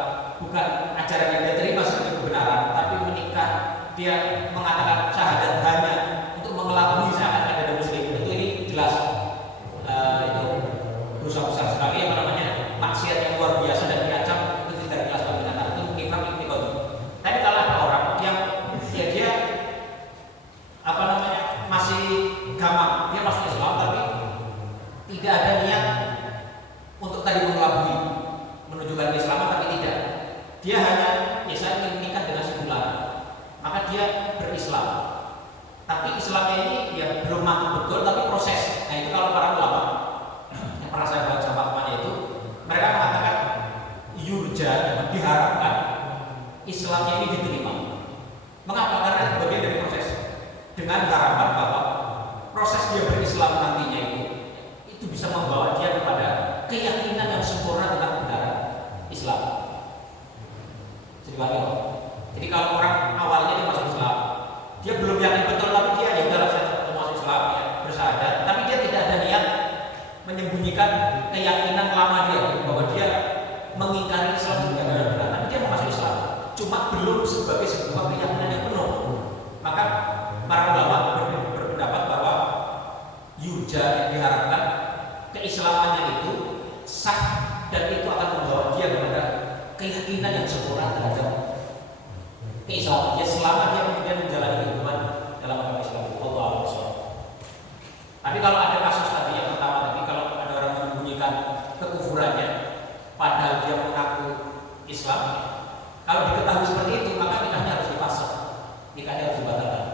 bukan ajaran yang dia terima sebagai kebenaran, tapi menikah dia mengatakan syahadat hanya untuk mengelabui seakan ada muslim. Itu ini jelas itu dosa besar sekali, apa namanya, maksiat yang luar biasa dan diancam, itu tidak jelas pembinaan, itu nifaq iktikadi. Tapi kalau ada orang yang dia apa namanya masih gamang, dia masuk Islam tapi tidak ada niat untuk tadi mengelabui, menunjukkan keislaman, tapi tidak, dia hanya saya ingin menikah dengan si fulan, maka dia berislam. Tapi Islamnya ini ya belum mantap betul, tapi proses. Nah itu kalau para ulama yang pernah saya baca fatwanya itu, mereka mengatakan yurja, diharapkan Islamnya ini diterima. Mengapa? Karena itu bagian dari proses. Dengan harapan bahwa proses dia berislam nantinya itu bisa membawa dia kepada keyakinan yang sempurna tentang kebenaran Islam. Jadi kalau orang awalnya dia masuk Islam, dia belum yakin betul, tapi dia ya udahlah saya masuk Islam ya, bersyahadat, tapi dia tidak ada niat menyembunyikan keyakinan lama dia bahwa dia mengingkari Islam juga benar, tapi dia mau masuk Islam, cuma belum sebagai sebuah keyakinan yang penuh. Maka para ulama berpendapat bahwa yurja yang diharapkan keislamannya itu sah dan itu akan membawa dia kepada keyakinan yang sempurna terhadap keislaman dia selama dia kemudian menjalani kehidupan dalam agama Islam. Allah SWT. Tapi kalau ada kasus tadi yang pertama tadi, kalau ada orang menyembunyikan kekufurannya padahal dia mengaku Islam, kalau diketahui seperti itu maka nikahnya harus difasakh, nikahnya harus dibatalkan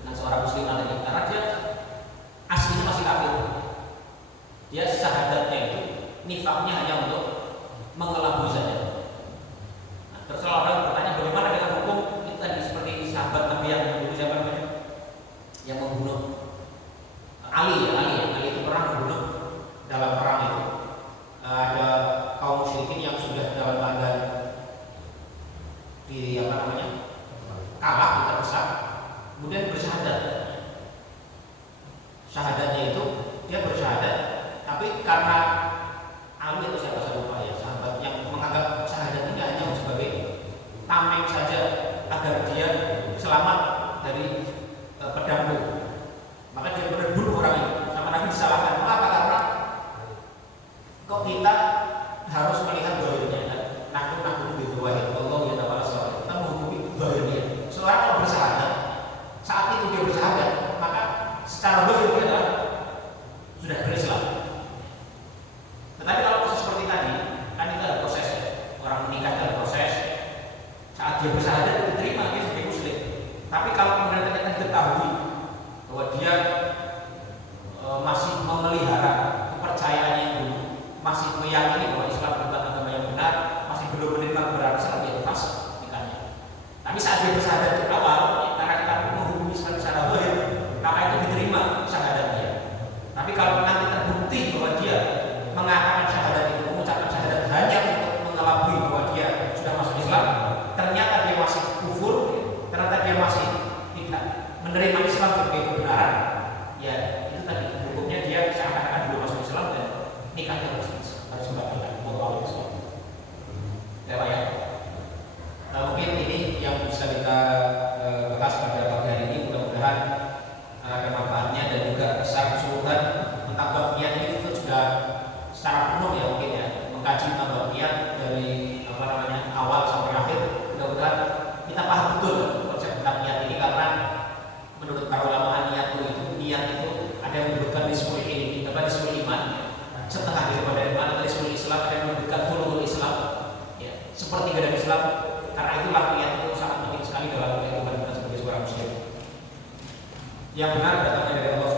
dengan seorang muslimah tadi, karena dia aslinya masih kafir. Dia syahadatnya itu nifaknya hanya untuk mengelabui saja. Nah, terus kalau orang bertanya bagaimana dengan hukum itu tadi, seperti sahabat Nabi yang membunuh siapa namanya? Yang membunuh Ali itu pernah membunuh dalam perang itu. Ada kaum musyrikin yang sudah dalam keadaan di apa namanya? Kalah, terdesak, kemudian bersyahadat. Syahadatnya itu dia bersyahadat, tapi karena Ali atau siapa saya lupa ya, sahabat yang menganggap syahadat ini hanya sebagai tameng saja agar dia selamat dari pedangmu, maka dia benar bunuh orang ini. Sama Nabi disalahkan. Mengapa? Karena kok kita harus melihat zahirnya, nakun di wahid Allah ya ta'ala salih. Kita menghukumi zahirnya. Seorang kalau bersyahadat, saat itu dia bersyahadat, maka secara zahir dia adalah sudah berislam. Tetapi kalau kasus seperti tadi, Islam. Karena itulah niat itu sangat penting sekali dalam kehidupan kita sebagai seorang muslim. Yang benar datangnya dari Allah